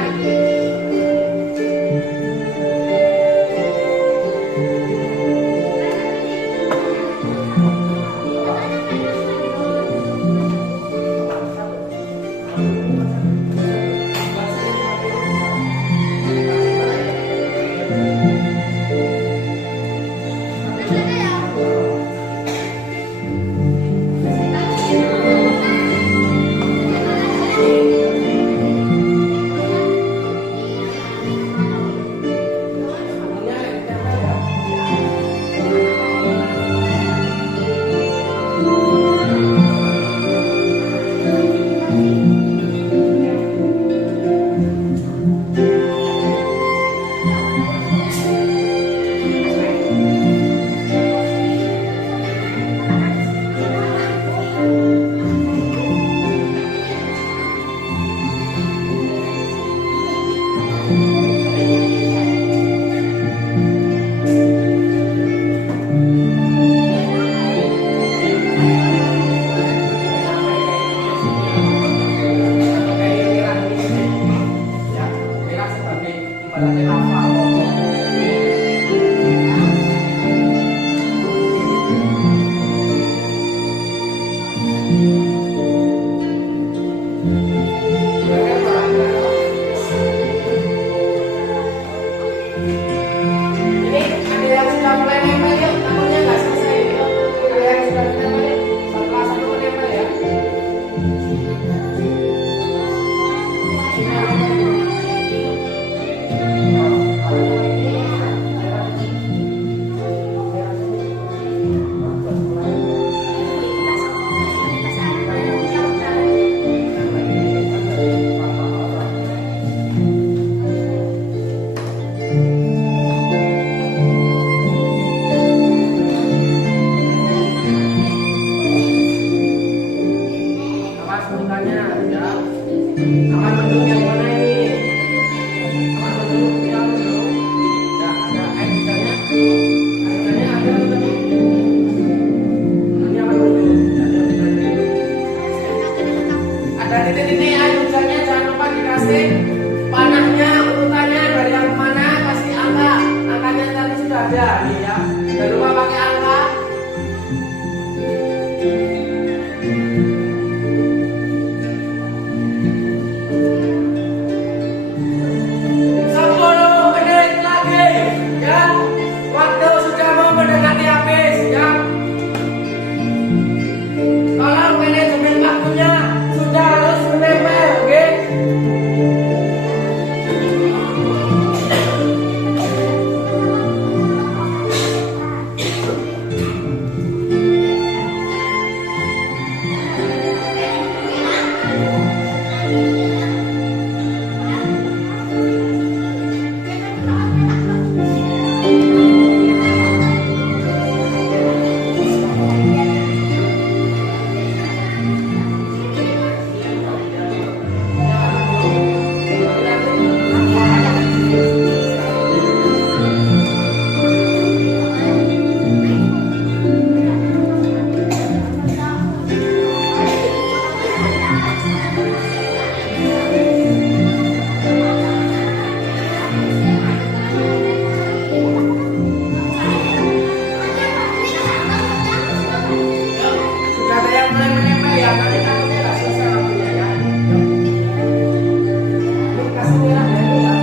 nanti takutnya nggak selesai waktunya ya. Yuk, kasih merah ya ini ya.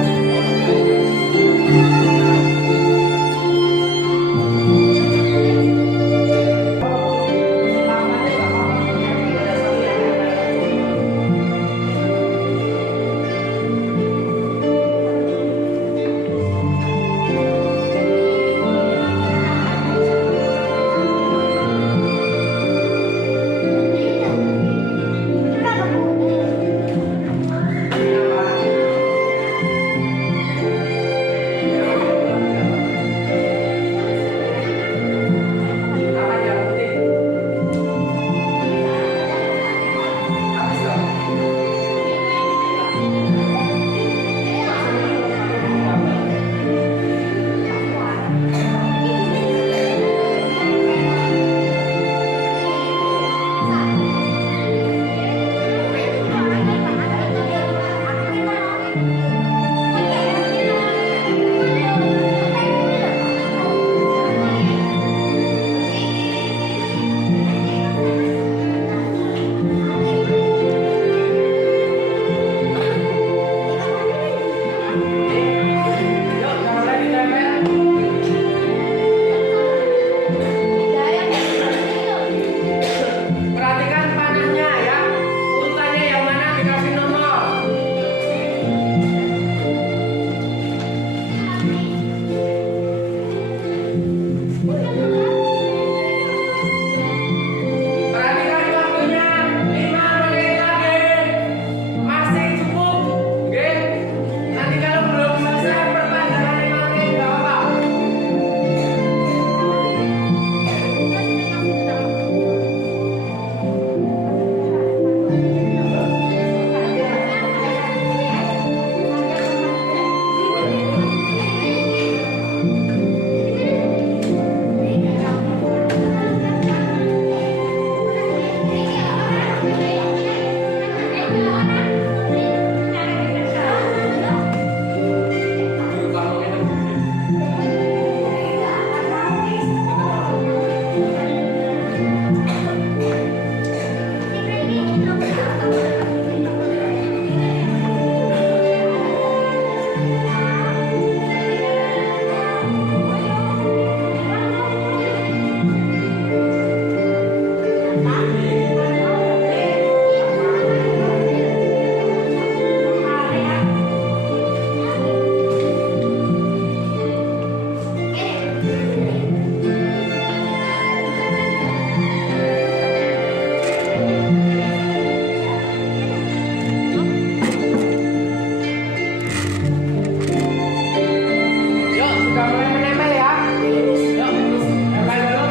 Yuk, jangan lagi tempel. Perhatikan panahnya ya. Urutannya yang mana dikasih nomor. Perhatikan waktunya 5 menit lagi. Masih cukup. Oke. Nanti kalau belum selesai perpanjangan 5 menit enggak apa-apa. Yuk, sudah mulai menempel ya. Yuk, tempel dulu.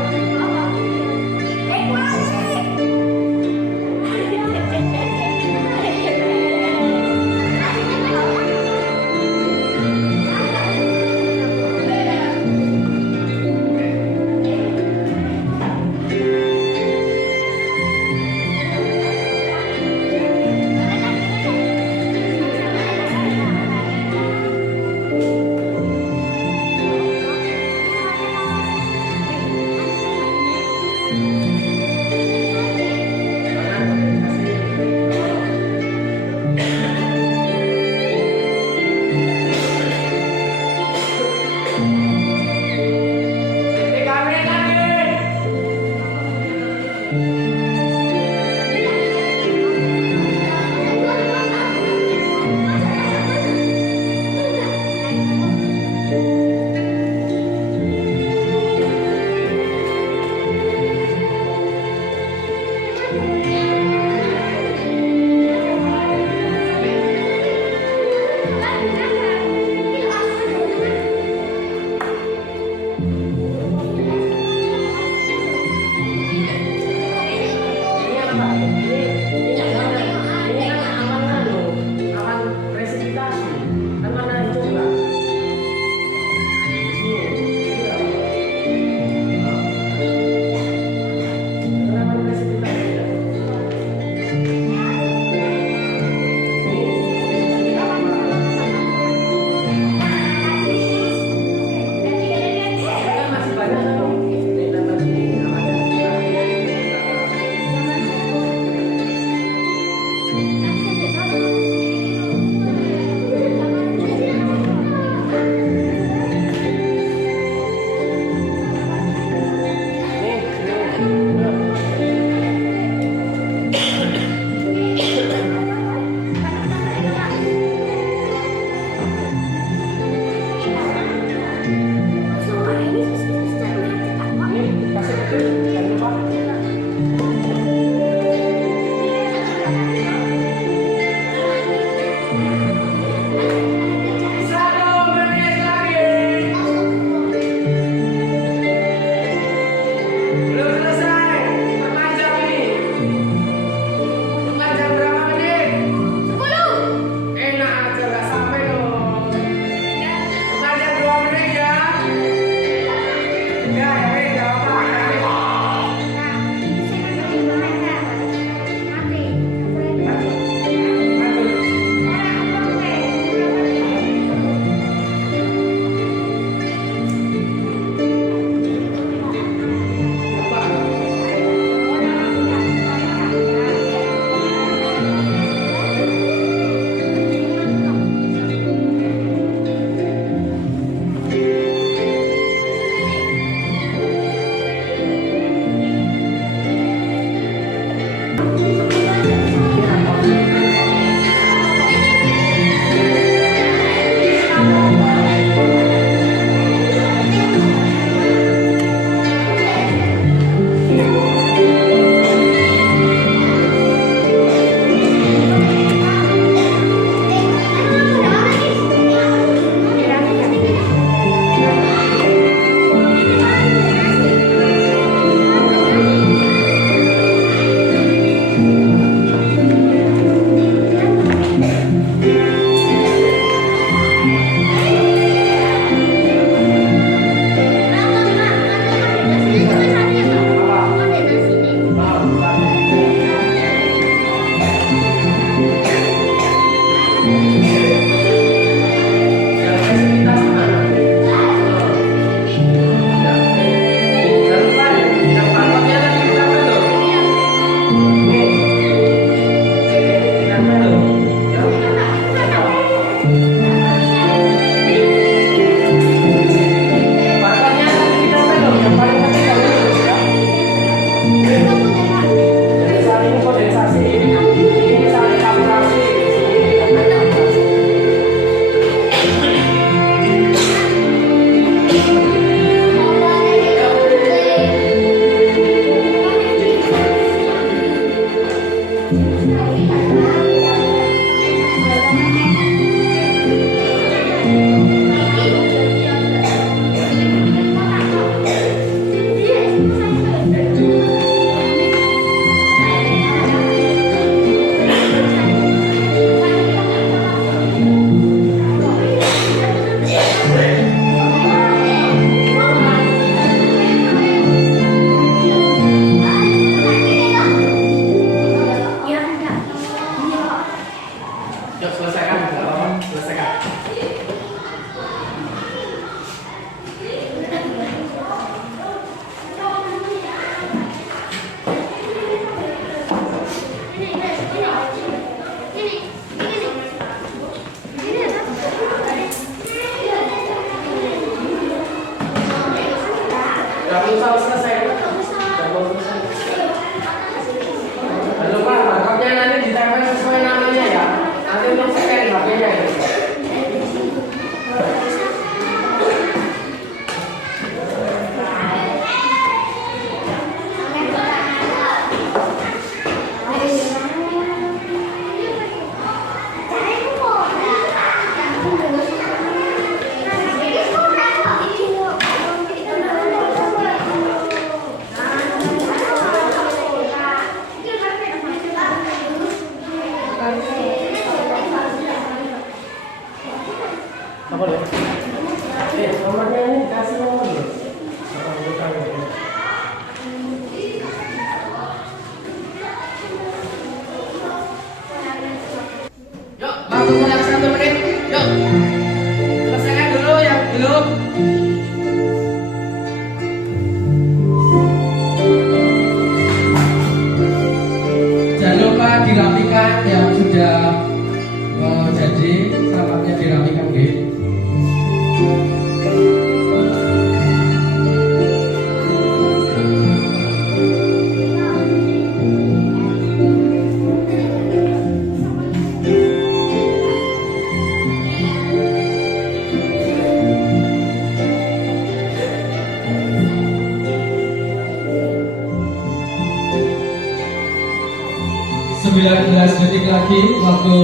19 detik lagi waktu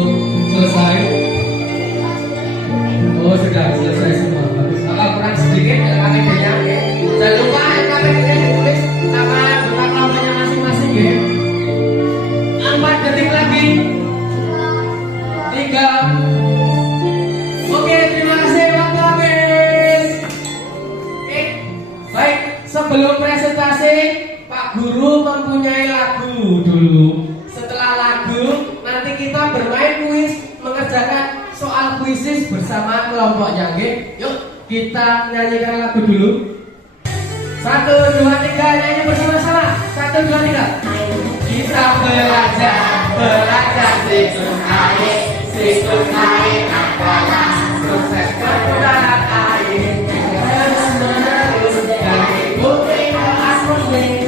selesai. Oh sudah selesai semua. Bagus. Kalau kurang sedikit LKPD-nya, ya. Jangan lupa LKPD-nya ditulis nama anggota kelompoknya masing-masing, ya. 4 detik lagi. 3. Oke, terima kasih waktu habis. Oke, baik. Sebelum presentasi, Pak Guru mempunyai lagu dulu. Setelah lagu, nanti kita bermain kuis, mengerjakan soal kuisis bersama kelompoknya, oke? Yuk, kita nyanyikan lagu dulu. 1, 2, 3, nyanyi bersama-sama. 1, 2, 3. Kita belajar siklus air. Siklus air adalah proses perputaran air. Terus menerus dari bumi ke atmosfer.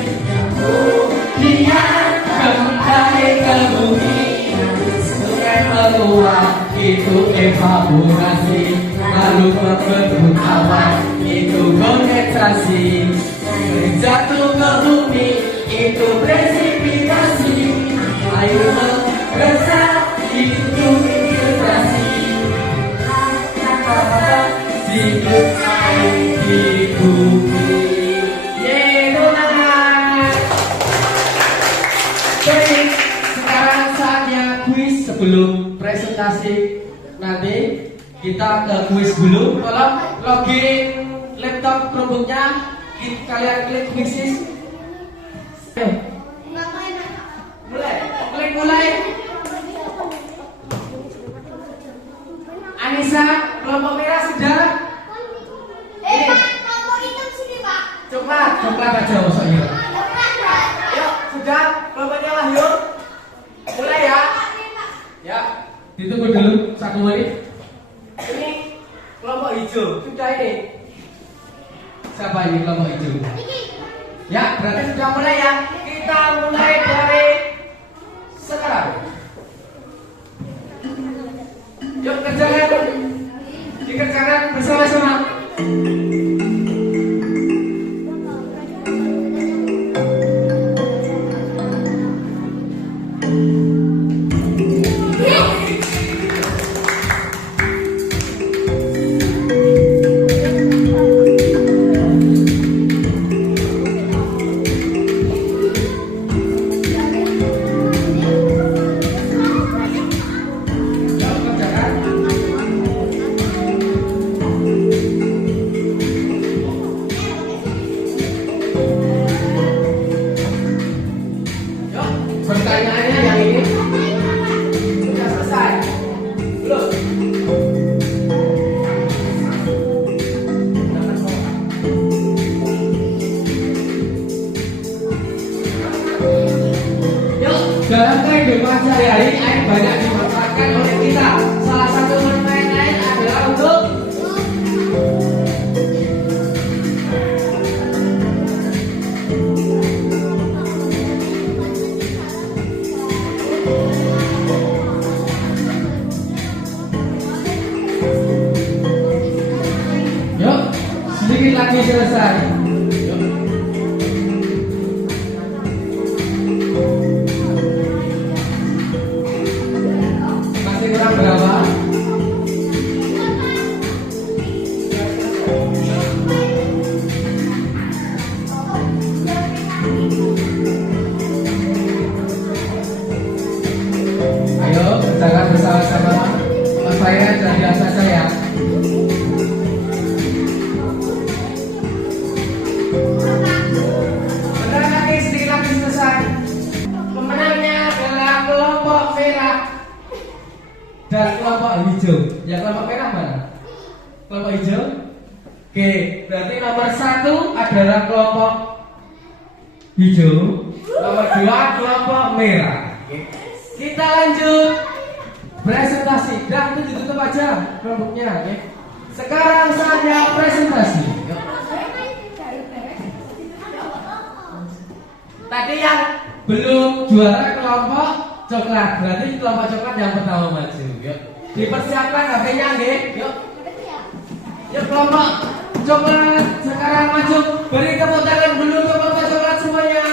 Kemudian kembali ke bumi. Sungai meluap, itu evaporasi. Lalu membentuk awan, itu kondensasi. Jatuh ke bumi, itu presipitasi. Air membesar, itu infiltrasi. Siklus air di bumi. Baik, sekarang saatnya kuis sebelum presentasi. Nanti kita ke kuis dulu. Tolong login laptop Chromebooknya. Kalian klik kuisis. Mulai. Anissa, kelompok merah sudah. Kelompok hitam sini, Pak. Coklat aja maksudnya. Yuk, sudah kelompoknya lah yuk. Mulai ya. Ya, Ditunggu dulu 1 menit. ini kelompok hijau. Sudah ini. Siapa ini kelompok hijau? Ya, berarti sudah mulai ya. Kita mulai dari sekarang. Yuk dikerjakan bersama-sama. Pertanyaannya yang ini sudah selesai belum? Yuk, dalam kehidupan sehari-hari air banyak dimanfaatkan oleh kita. Salah satu manfaat air adalah untuk sedikit lagi selesai. Masih kurang berapa? Ayo kerjakan bersama-sama. Mas saya dan biasa saya. Dan kelompok hijau. Yang kelompok merah mana? Kelompok hijau. Oke, berarti nomor 1 adalah kelompok hijau. Nomor 2 kelompok merah. Oke. Kita lanjut presentasi. Dan itu ditutup aja kelompoknya. Oke. Sekarang saatnya presentasi. Yuk. Tadi yang belum juara kelompok coklat, berarti kelompok coklat yang pertama maju. Yuk, dipersiapkan HP-nya, nggih. Yuk. Yuk kelompok coklat sekarang maju. Beri tepuk tangan dulu kelompok coklat semuanya.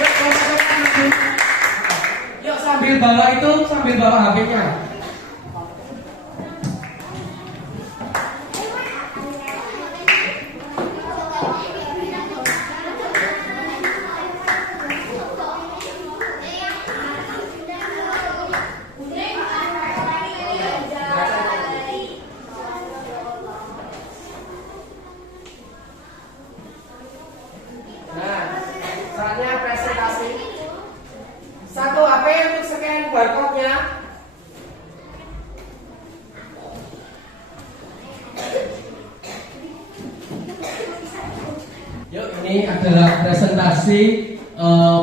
Yuk kelompok coklat maju. bawah itu sambil bawa HP-nya. Nah, saatnya presentasi. Satu HP untuk scan barcode-nya. Yuk, ini adalah presentasi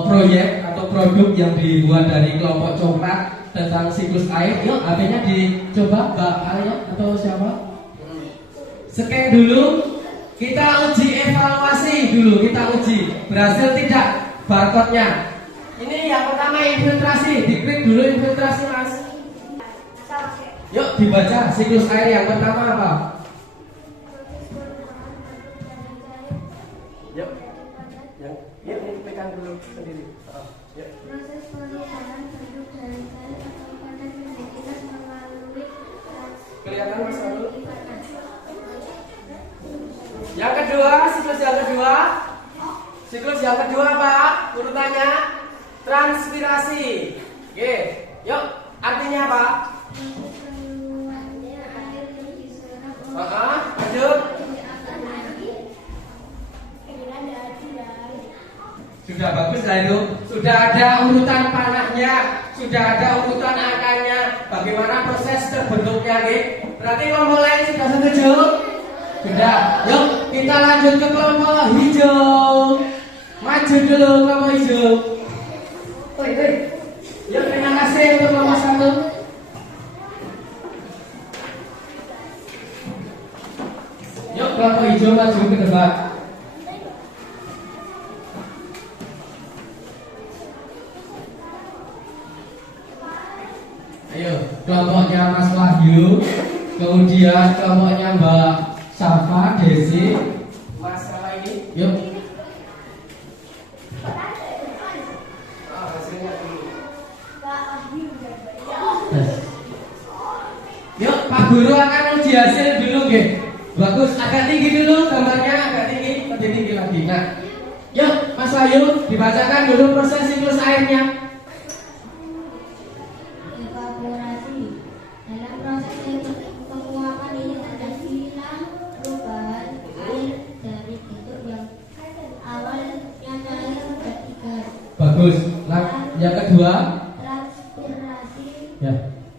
proyek atau produk yang dibuat dari kelompok coklat tentang siklus air. Yuk, HP-nya dicoba Mbak Alia atau siapa? Scan dulu. Kita uji evaluasi dulu, kita uji berhasil tidak barcode-nya. Ini yang pertama infiltrasi, diklik dulu infiltrasi mas. Yuk dibaca siklus air yang pertama apa? Yuk, yuk ini pegang dulu sendiri. Yuk. Proses pengolahan bentuk dari sel atau panas identitas melalui Kelihatan mas dulu. Yang kedua, siklus yang kedua. Siklus yang kedua Pak, urutannya transpirasi. Oke, yuk artinya apa? Lanjut. Sudah bagus lah itu. Sudah ada urutan panahnya, sudah ada urutan angkanya. Bagaimana proses terbentuknya, Oke? Berarti kelompok lain sudah setuju? Sudah. Yuk kita lanjut ke kelompok hijau. Maju dulu kelompok hijau. Yuk terima kasih untuk kelompok satu. Yuk kelompok hijau maju ke depan. Ayo kelompoknya Mas Wahyu, kemudian kelompoknya Mbak Safa, Desi, Mas apa ini? Yuk. Hasilnya dulu. Yuk, Pak Guru akan uji hasil dulu, nggih. Bagus, agak tinggi dulu gambarnya, agak tinggi, lebih tinggi lagi. Nah, yuk Mas Wahyu dibacakan dulu proses siklus airnya. evaporasi. Dalam proses penguapan ini terjadilah perubahan air dari bentuk yang awalnya cair menjadi gas. Bagus. Yang kedua, Transpirasi. ya.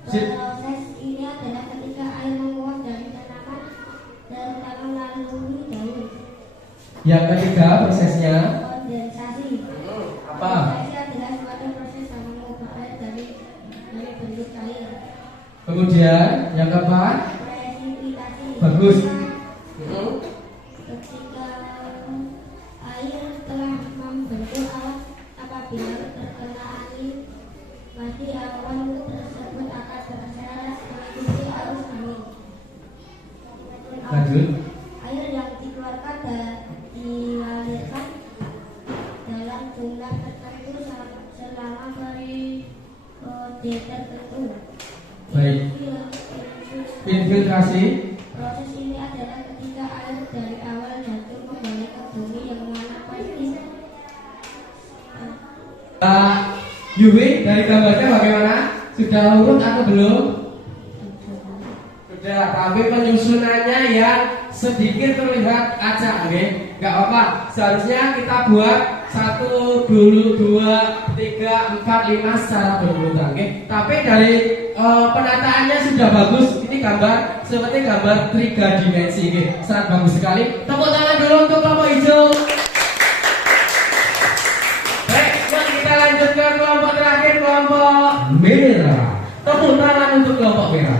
Proses ini adalah ketika air menguap dari tanaman melalui daun. Yang ketiga prosesnya Kondensasi. apa? Kondensasi adalah suatu proses yang mengubah air dari bentuk air. Kemudian yang keempat, Presipitasi. bagus. Ketika air telah membentuk awan, apabila terkena angin, maka awan tersebut akan berseret mengikuti arus angin. Lanjut. Air yang dikeluarkan dialirkan dalam jumlah tertentu selama periode tertentu. Baik. Infiltrasi. Proses ini adalah ketika air dari awal jatuh kembali ke bumi yang mana pasti. Yui dari gambarnya bagaimana? Sudah urut atau belum? Sudah, tapi penyusunannya yang sedikit terlihat acak, oke? Gak apa-apa. Seharusnya kita buat 1 dulu, 2, 3, 4, 5 secara berurutan, oke? Tapi dari penataannya sudah bagus. Ini gambar seperti gambar 3 dimensi, oke? Sangat bagus sekali. Tepuk tangan dulu untuk kelompok hijau. Baik, yuk kita lanjut ke kelompok terakhir, kelompok merah. Tepuk tangan untuk kelompok merah.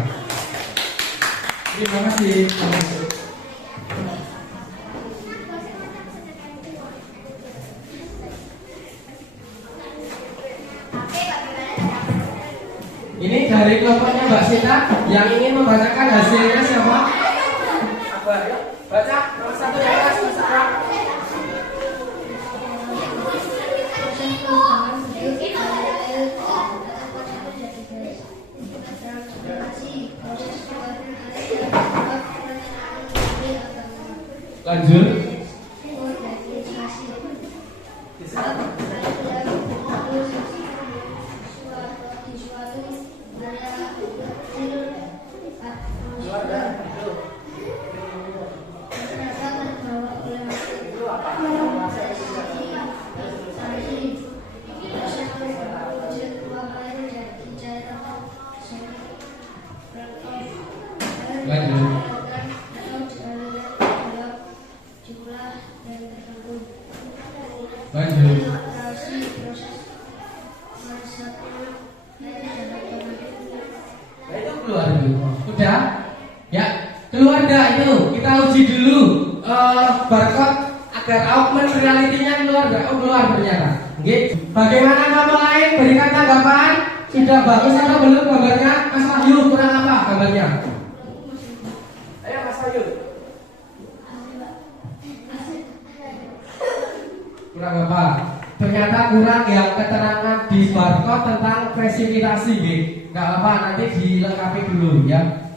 Terima kasih. Ini dari kelompoknya Mbak Sita yang ingin membacakan hasilnya siapa? Apa? Yuk, baca nomor 1 yang atas, Mbak Sita. Proses perubahan bentuk air Lanjut. Lanjut. Nah itu keluar dulu. Udah? Ya, keluarga itu kita uji dulu barcode agar augment reality-nya keluar nggak? Oh keluar ternyata. Oke. Bagaimana kamu lain? Berikan tanggapan. Sudah bagus atau belum gambarnya? Mas Wahyu kurang apa gambarnya? Ayo Mas Wahyu. Kurang apa? Ternyata kurang ya keterangan di barcode tentang presipitasi, nggak apa nanti dilengkapi dulu ya.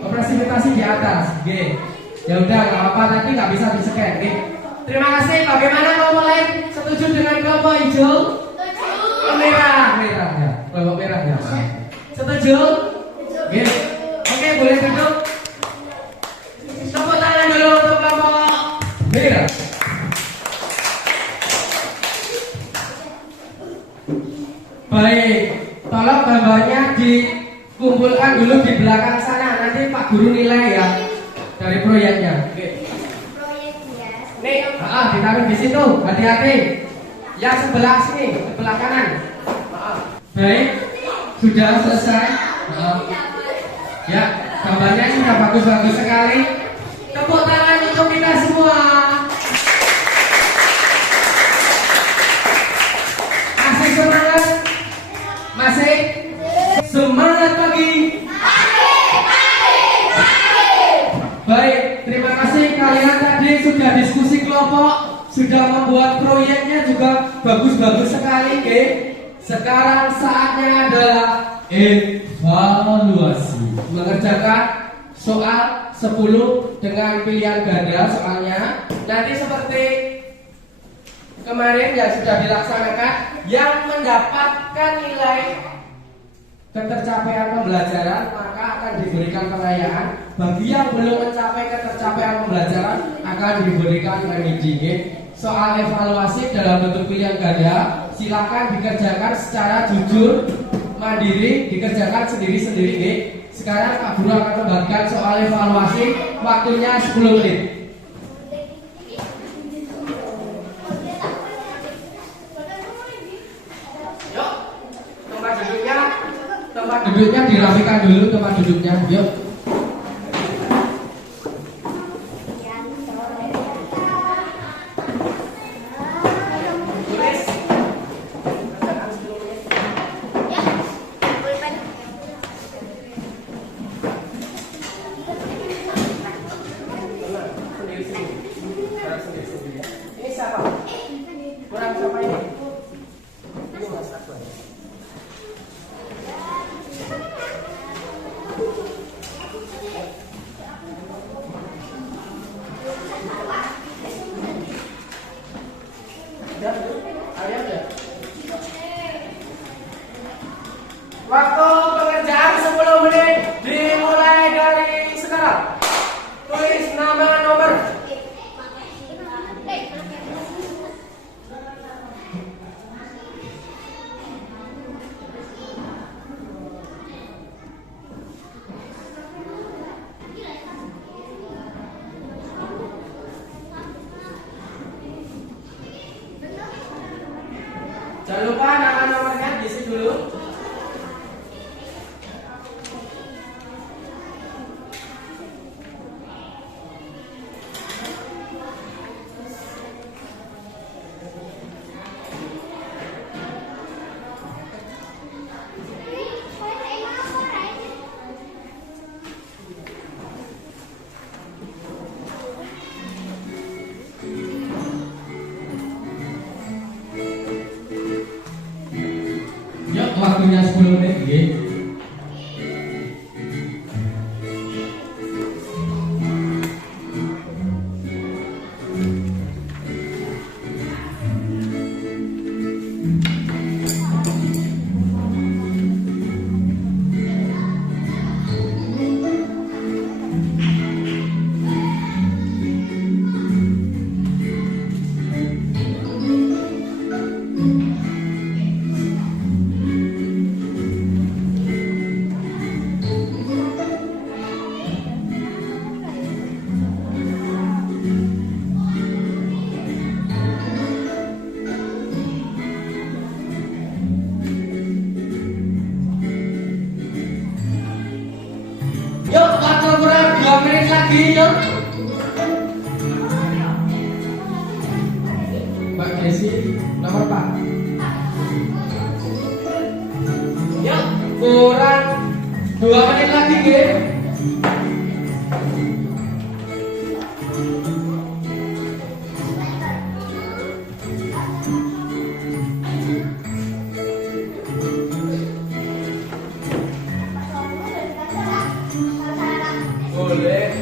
Presipitasi di atas, ya udah nggak apa nanti nggak bisa di-scan, Terima kasih. Bagaimana kelompok lain? Setuju dengan kelompok hijau? Merah ya. Kelompok merah ya. Setuju? Oke, boleh duduk. Tepuk tangan dulu untuk kelompok merah. Baik, tolong gambarnya dikumpulkan dulu di belakang sana. Nanti Pak Guru nilai ya dari proyeknya. Oke. Nih, ditaruh di situ. Hati-hati. Yang sebelah sini, sebelah kanan. Baik, sudah selesai. Ya, gambarnya sudah bagus-bagus sekali. Tepuk tangan untuk kita semua. Masih semangat? Masih? Semangat pagi. Baik, terima kasih kalian tadi sudah diskusi kelompok, sudah membuat proyeknya juga bagus-bagus sekali, Sekarang saatnya adalah evaluasi. Mengerjakan soal 10 dengan pilihan ganda soalnya. Nanti seperti kemarin yang sudah dilaksanakan, yang mendapatkan nilai ketercapaian pembelajaran maka akan diberikan pengayaan. Bagi yang belum mencapai ketercapaian pembelajaran akan diberikan remedi. Soal evaluasi dalam bentuk pilihan ganda silakan dikerjakan secara jujur, mandiri, dikerjakan sendiri-sendiri. Sekarang Pak Guru akan membagikan soal evaluasi, waktunya 10 menit. Yuk, tempat duduknya dirapikan dulu, tempat duduknya. Yuk. Ini siapa? Kurang siapa ini? Ini Mas Akbar. Waktu pengerjaan 10 menit dimulai dari sekarang. Tulis nama nomor. Jangan lupa nama nomornya diisi dulu. menit lagi yuk. Mbak Desi nomor 4. Yuk, kurang 2 menit lagi nggih.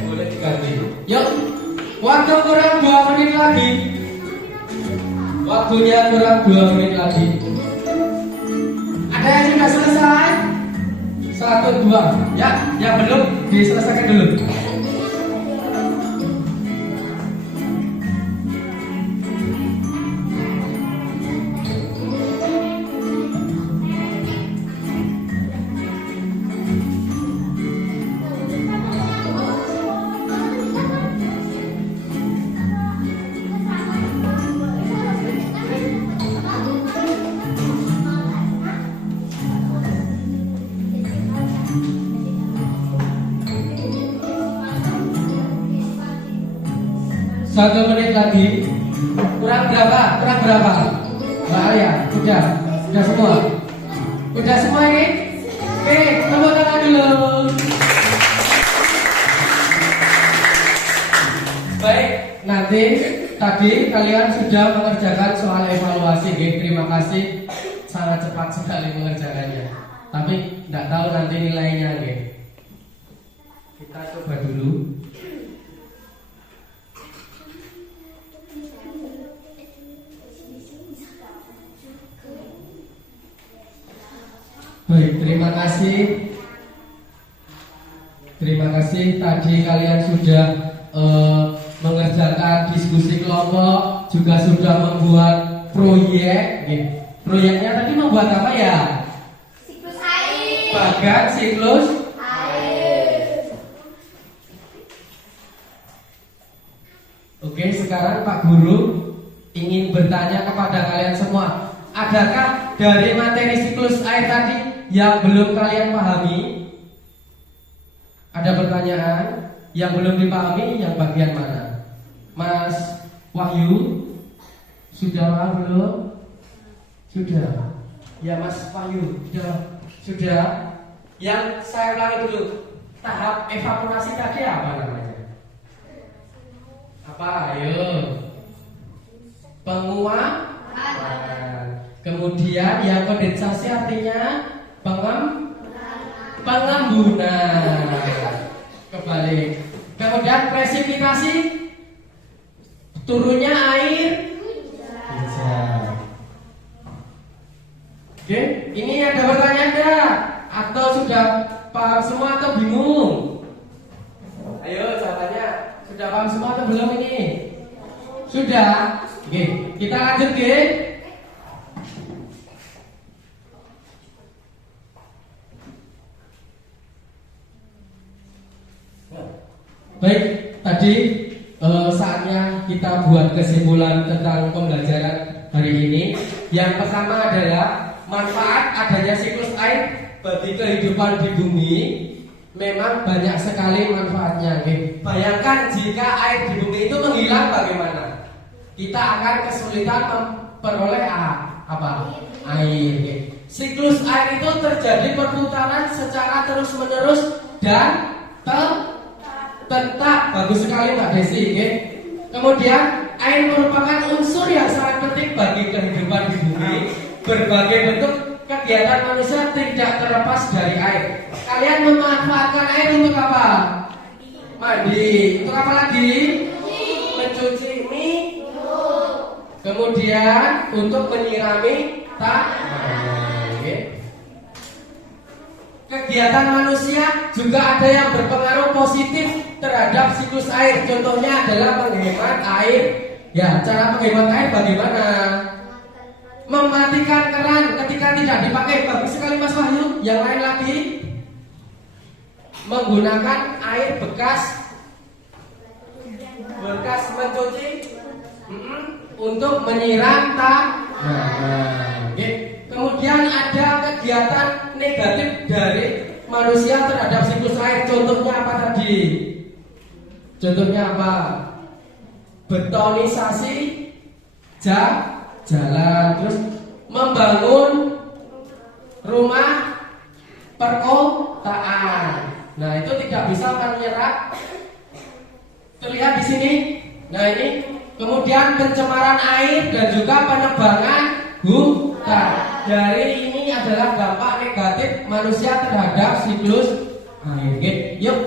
Boleh diganti. Yuk, waktu kurang 2 menit lagi. Waktunya kurang 2 menit lagi. Ada yang sudah selesai? 1, 2. Ya, yang belum diselesaikan dulu. Satu menit lagi. Kurang berapa? Mbak Alia, udah semua? Udah semua ini? Oke, tepuk tangan dulu. Baik, nanti tadi kalian sudah mengerjakan soal evaluasi, nggih. Terima kasih, sangat cepat sekali mengerjakannya. Tapi tidak tahu nanti nilainya, nggih. Kita coba dulu. Baik, terima kasih. Terima kasih tadi kalian sudah mengerjakan diskusi kelompok, juga sudah membuat proyek. Proyeknya tadi membuat apa ya? Siklus air. Bagan siklus Air. Oke, sekarang Pak Guru ingin bertanya kepada kalian semua. Adakah dari materi siklus air tadi yang belum kalian pahami? Ada pertanyaan yang belum dipahami, yang bagian mana? Mas Wahyu, sudah paham belum? Sudah. Ya Mas Wahyu, sudah. Yang saya ulangi dulu, tahap evaporasi tadi apa namanya? Apa? Ayo. Penguapan. Kemudian yang kondensasi artinya pengembunan. Kebalik. Kemudian presipitasi, turunnya air hujan. Oke, ini ada pertanyaan enggak? Atau sudah paham semua atau bingung? Ayo jawabannya, sudah paham semua atau belum ini? Sudah. Oke, kita lanjut ke. Baik, tadi saatnya kita buat kesimpulan tentang pembelajaran hari ini. Yang pertama adalah manfaat adanya siklus air bagi kehidupan di bumi. Memang banyak sekali manfaatnya. Bayangkan jika air di bumi itu menghilang, bagaimana? Kita akan kesulitan memperoleh air. Siklus air itu terjadi perputaran secara terus-menerus dan tetap. Bagus sekali Mbak Desi. Kemudian air merupakan unsur yang sangat penting bagi kehidupan di bumi. Berbagai bentuk kegiatan manusia tidak terlepas dari air. Kalian memanfaatkan air untuk apa? Mandi. Untuk apa lagi? Mencuci mie. Kemudian untuk menyirami tanaman. Kegiatan manusia juga ada yang berpengaruh positif terhadap siklus air. Contohnya adalah menghemat air. Ya, cara menghemat air bagaimana? Mematikan keran ketika tidak dipakai. Bagus sekali Mas Wahyu. Yang lain lagi, menggunakan air bekas mencuci untuk menyiram tanaman. Kemudian ada kegiatan negatif dari manusia terhadap siklus air. Contohnya apa tadi? Contohnya apa? Betonisasi jalan, terus membangun rumah perkotaan. Nah, itu tidak bisa menyerap. Terlihat di sini. Nah, ini kemudian pencemaran air dan juga penebangan hutan. Dari ini adalah dampak negatif manusia terhadap siklus air. Oke, yuk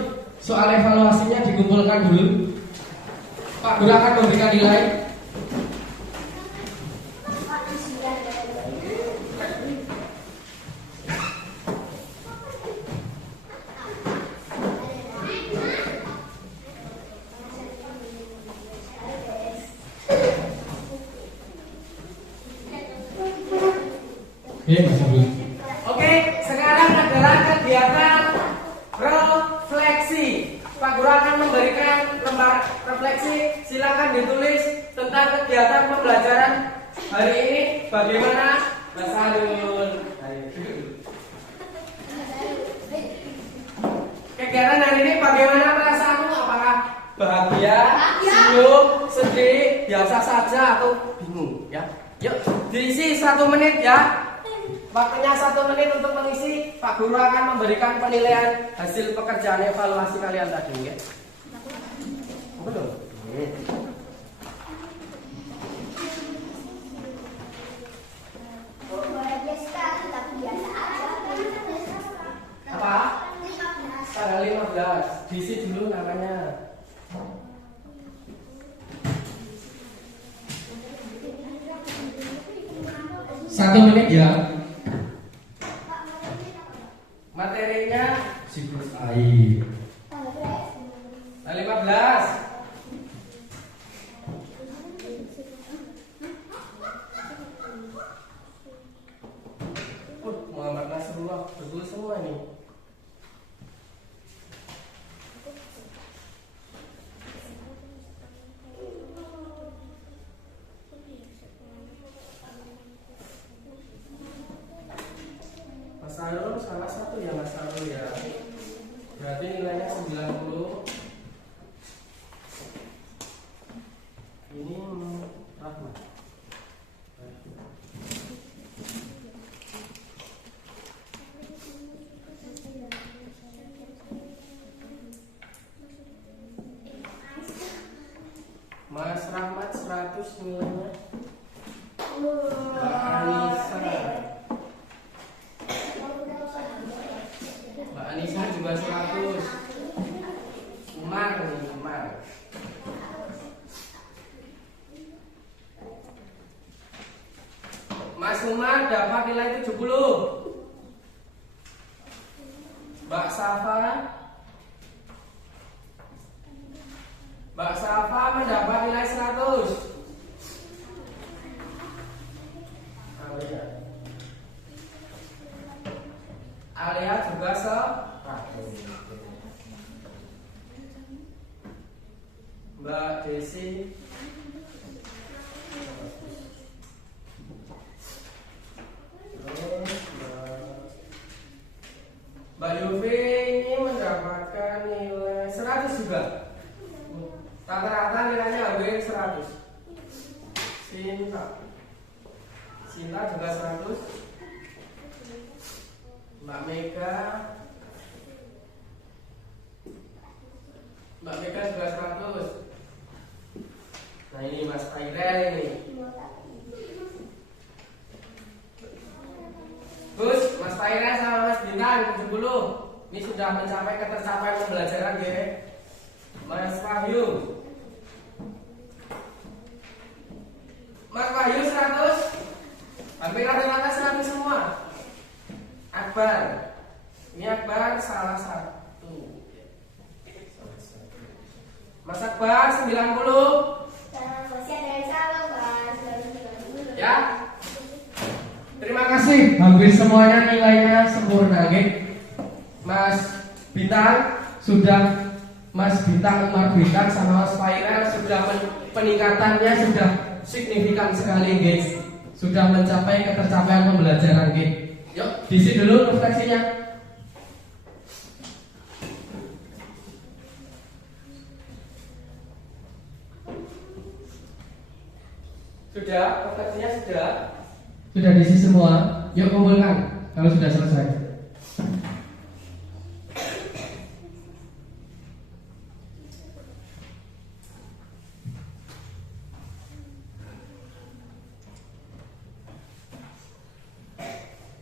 soal evaluasinya dikumpulkan dulu. Pak Guru akan memberikan nilai. Oke, sekarang adalah kegiatan refleksi. Pak Guru akan memberikan lembar refleksi. Silakan ditulis tentang kegiatan pembelajaran hari ini. Bagaimana, Mas Arul? Kegiatan hari ini bagaimana perasaanmu? Apakah bahagia, senyum, sedih, biasa saja atau bingung? Ya, yuk diisi 1 menit ya. Waktunya 1 menit untuk mengisi. Pak Guru akan memberikan penilaian hasil pekerjaan evaluasi kalian tadi ya. Belum? Apa? Tanggal 15. Diisi dulu namanya. Satu menit ya. Materinya siklus air. Tanggal 15. Muhammad Nasrullah betul semua nih. Mas Arul salah satu ya Mas Arul ya. Berarti nilainya 90. Ini Rahmat. Mas Rahmat 100 nilainya. Mbak Anissa. Mbak Anissa juga 100. Umar nih, Umar. Mas Umar dapat nilai 70. Mbak Safa mendapat nilai 100. Alia juga 100. Mbak Desi Mbak Yufi ini mendapatkan nilai 100 juga. Rata-rata nilainya hampir 100. Sinta juga 100. Mbak Mega juga 100. Nah ini Mas Tairel ini. Gus, Mas Tairel sama Mas Bintang 70. Ini sudah mencapai ketercapaian pembelajaran ya. Mas Wahyu 100. Hampir rata-rata 100 semua. Akbar. Ini Akbar salah satu. Mas Akbar 90. Masih ada yang salah, Mas. Ya. Terima kasih. Hampir semuanya nilainya sempurna, oke? Mas Bintang sudah Mas Bintang, Umar Bintang sama Mas Fairel sudah peningkatannya sudah signifikan sekali, guys. Sudah mencapai ketercapaian pembelajaran, guys. Yuk, diisi dulu refleksinya. Sudah, refleksinya sudah. Sudah diisi semua. Yuk kumpulkan kalau sudah selesai.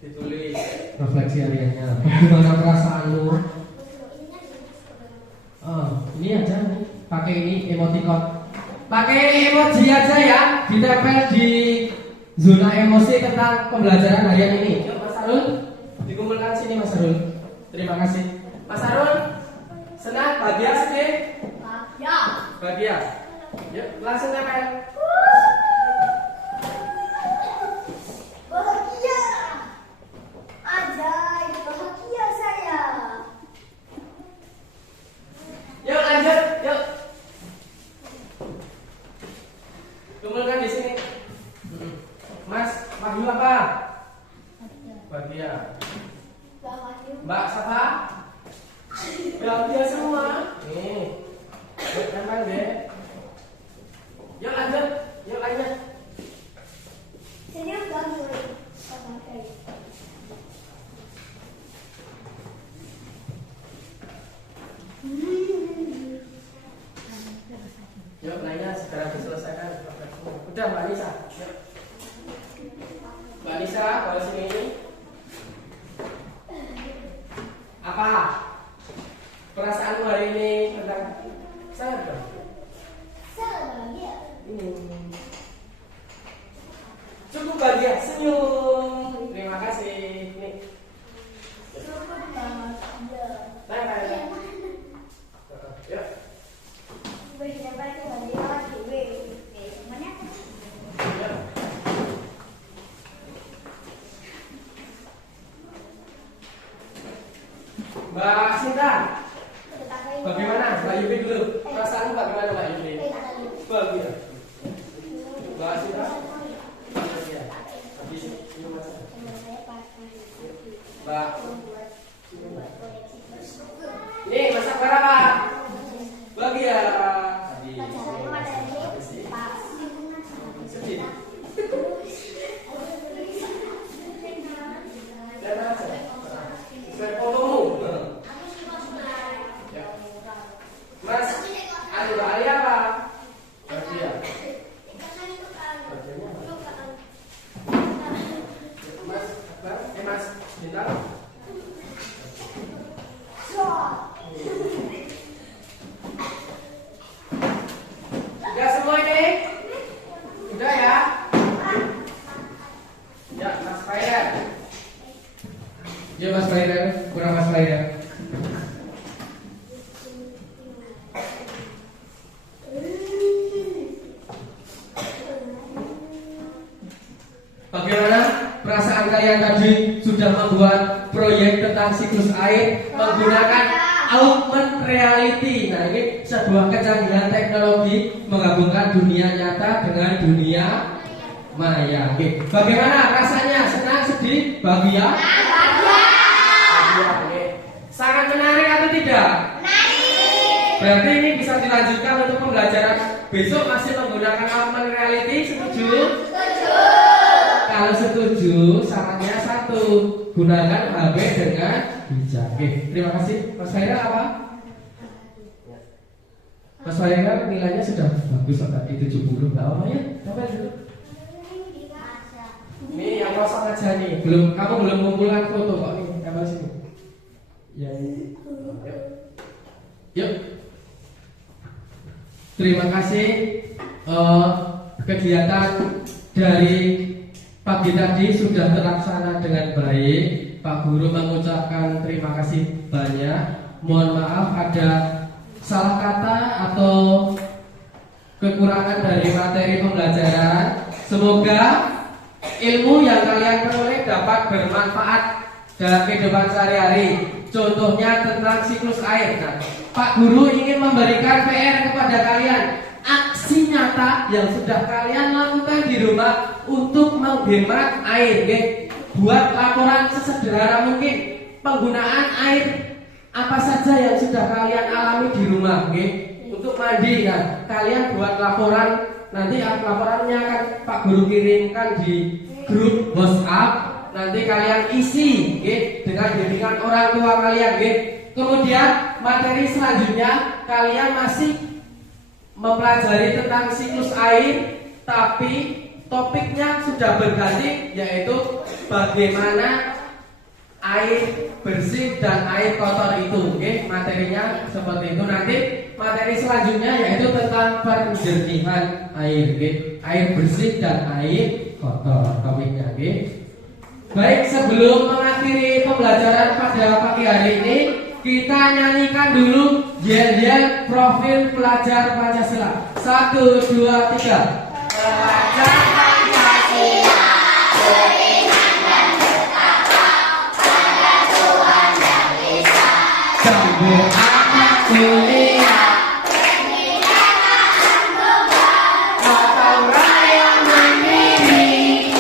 Ditulis. Refleksi hariannya. Bagaimana perasaanmu? Oh, ini aja nih. Pakai ini emoticon. Pakai ini emoji aja ya. Ditempel di zona emosi tentang pembelajaran harian ini. Yuk Mas Arul, dikumpulkan sini Mas Arul. Terima kasih. Mas Arul, senang, bahagia sedih? Bahagia. Yuk, langsung tempel. Bahagia. Ajaib, bahagia saya. Yuk lanjut, yuk. Kumpulkan di sini. Mas, Wahyu apa? Bahagia. Mbak Safa? Bahagia semua. Nih. Yuk tempel deh. Yuk lanjut, yuk lanjut. Senyum bagus. Yuk lainnya segera diselesaikan. Udah Mbak Nisa. Yuk. Mbak Nisa, bawa sini ini. Apa? Perasaanmu hari ini tentang saya dong? Saya bahagia. Cukup bahagia, senyum. Terima kasih. Nih. Cukup bahagia. Nah. Yuk. Berdapat kebahagiaan dewe. Mana? Yuk. Mbak Sinta, bagaimana? Mbak Yubi dulu. Perasaanmu bagaimana Mbak Yubi? Bahagia. Mbak Sinta? Bahagia. Habis minum aja. Mbak. Ini masak apa? Bahagia. Sedih. Dan aja. Berfotomu. Ya. Mas, ada bahaya apa? Bahagia. Bahagianya apa? Mas, apa? Mas, bintang. Udah semua ini? Udah ya? Ya, Mas Fajar. Ya Mas Fajar, kurang Mas Fajar. Bagaimana perasaan kalian tadi sudah membuat proyek tentang siklus air menggunakan augmented reality? Nah, ini sebuah kecanggihan teknologi menggabungkan dunia nyata dengan dunia maya. Oke. Bagaimana rasanya? Senang, sedih, bahagia? Bahagia, oke. Sangat menarik atau tidak? Berarti ini bisa dilanjutkan untuk pembelajaran besok masih menggunakan augmented reality. Setuju? Kalau setuju, sarannya satu, gunakan HP dengan bijak. Oke, terima kasih. Mas Faira apa? Mas Faira nilainya sudah bagus kok tadi 70. Enggak apa ya? Coba dulu. Ini yang kosong aja nih. Kamu belum kumpulkan foto kok nih. Coba sini. Ya. Yuk. Yuk. Terima kasih. Kegiatan dari pagi tadi sudah terlaksana dengan baik. Pak Guru mengucapkan terima kasih banyak. Mohon maaf ada salah kata atau kekurangan dari materi pembelajaran. Semoga ilmu yang kalian peroleh dapat bermanfaat dalam kehidupan sehari-hari. Contohnya tentang siklus air. Nah, Pak Guru ingin memberikan PR kepada kalian. Aksi nyata yang sudah kalian lakukan di rumah untuk menghemat air, okay? Buat laporan sesederhana mungkin penggunaan air apa saja yang sudah kalian alami di rumah, okay? Untuk mandi, kan? Kalian buat laporan nanti laporannya akan Pak Guru kirimkan di grup WhatsApp. Nanti kalian isi dengan bimbingan orang tua kalian. Kemudian materi selanjutnya kalian masih mempelajari tentang siklus air, tapi topiknya sudah berganti, yaitu bagaimana air bersih dan air kotor itu. Materinya seperti itu. Nanti materi selanjutnya yaitu tentang penjernihan air. Air bersih dan air kotor topiknya. Baik, sebelum mengakhiri pembelajaran pada pagi hari ini, kita nyanyikan dulu yel-yel profil pelajar Pancasila. 1, 2, 3. Pelajar Pancasila beriman dan bertakwa pada Tuhan yang Esa. Dan beramal mulia, pendidikan global, gotong royong mandiri,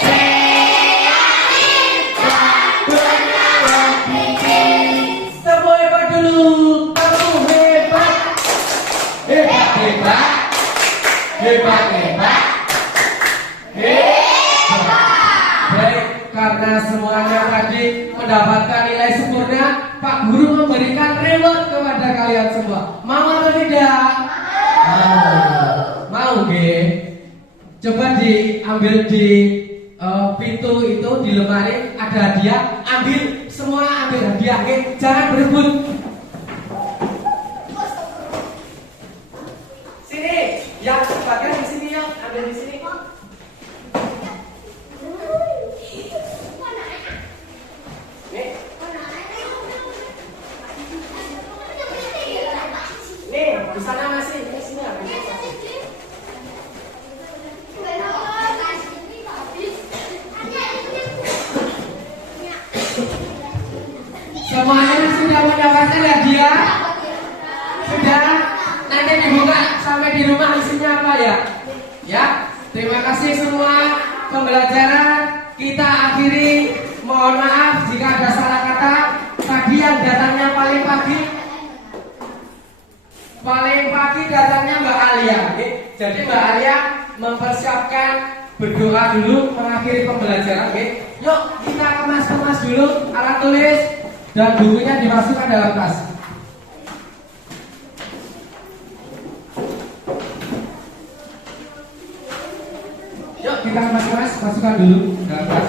kreatif dan punya optimis. Tepuk hebat dulu, tepuk hebat, hebat hebat. Hebat, hebat, hebat. Baik, karena semuanya tadi mendapatkan nilai sempurna, Pak Guru memberikan reward kepada kalian semua. Mau atau tidak? Mau, Coba diambil di pintu itu, di lemari ada hadiah. Ambil, semua ambil hadiah, jangan berebut. Yang sebagian di sini, yuk, ambil di sini. Nih, di sana masih, di sini ambil. Semuanya sudah mendapatkan hadiah? Sudah? Nanti dibuka sampai di rumah isinya apa ya? Ya, terima kasih semua. Pembelajaran kita akhiri. Mohon maaf jika ada salah kata. Tadi yang datangnya paling pagi datangnya Mbak Alia. Jadi Mbak Alia mempersiapkan berdoa dulu mengakhiri pembelajaran. Yuk kita kemas dulu alat tulis dan bukunya dimasukkan dalam tas. Yuk kita masukkan dulu dalam tas.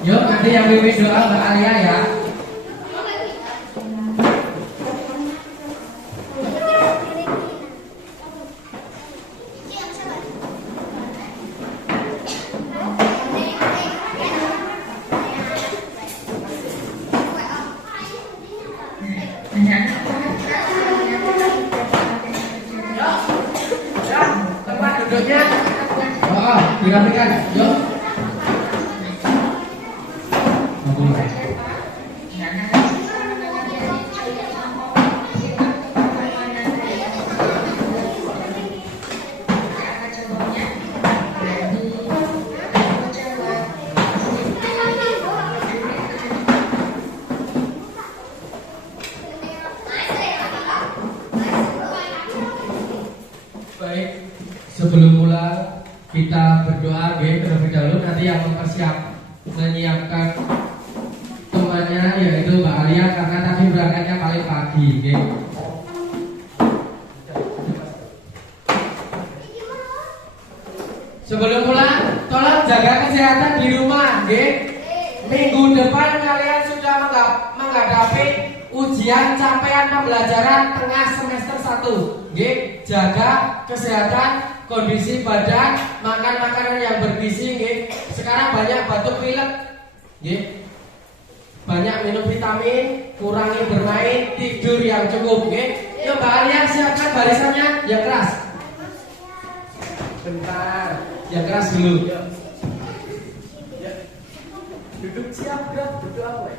Yuk nanti yang pimpin doa Mbak Alia ya. Tempat duduknya. Dirapikan. Yuk. Baik, sebelum mulai kita berdoa terlebih dahulu. Nanti yang menyiapkan temannya yaitu Mbak Alia karena tadi berangkatnya paling pagi. Sebelum pulang, tolong jaga kesehatan di rumah. Minggu depan kalian sudah menghadapi ujian capaian pembelajaran tengah semester 1. Jaga kesehatan, kondisi badan, makan makanan yang bergizi. Sekarang banyak batuk pilek. banyak minum vitamin, kurangi bermain, tidur yang cukup, oke? Yuk Mbak Alia siapkan barisannya yang keras. Bentar. Yang keras dulu. Yuk. Ya. Duduk siap gerak berdoa mulai.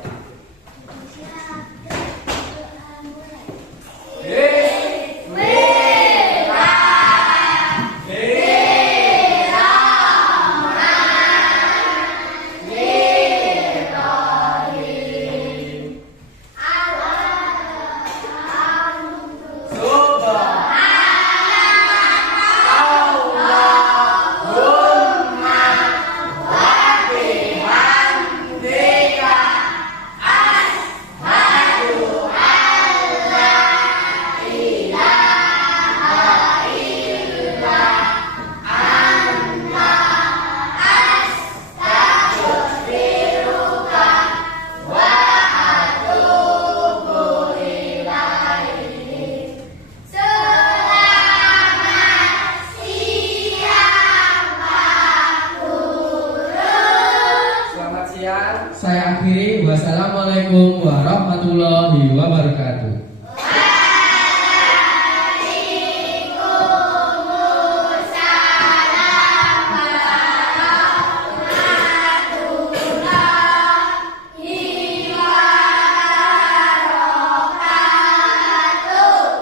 Saya akhiri. Wassalamualaikum warahmatullahi wabarakatuh.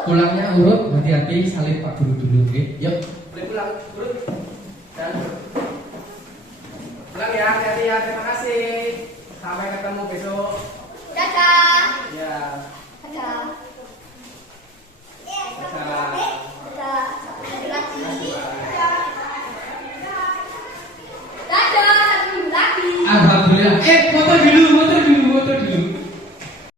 Pulangnya urut, hati-hati salin Pak Guru dulu, oke? Yuk. Boleh pulang, urut. Dan pulang ya, hati-hati ya. Terima kasih. Sampai ketemu besok. Dadah. Ya. Dadah. Dadah. Dadah. Sampai lagi. Dadah. Sampai lagi. Alhamdulillah. Foto dulu.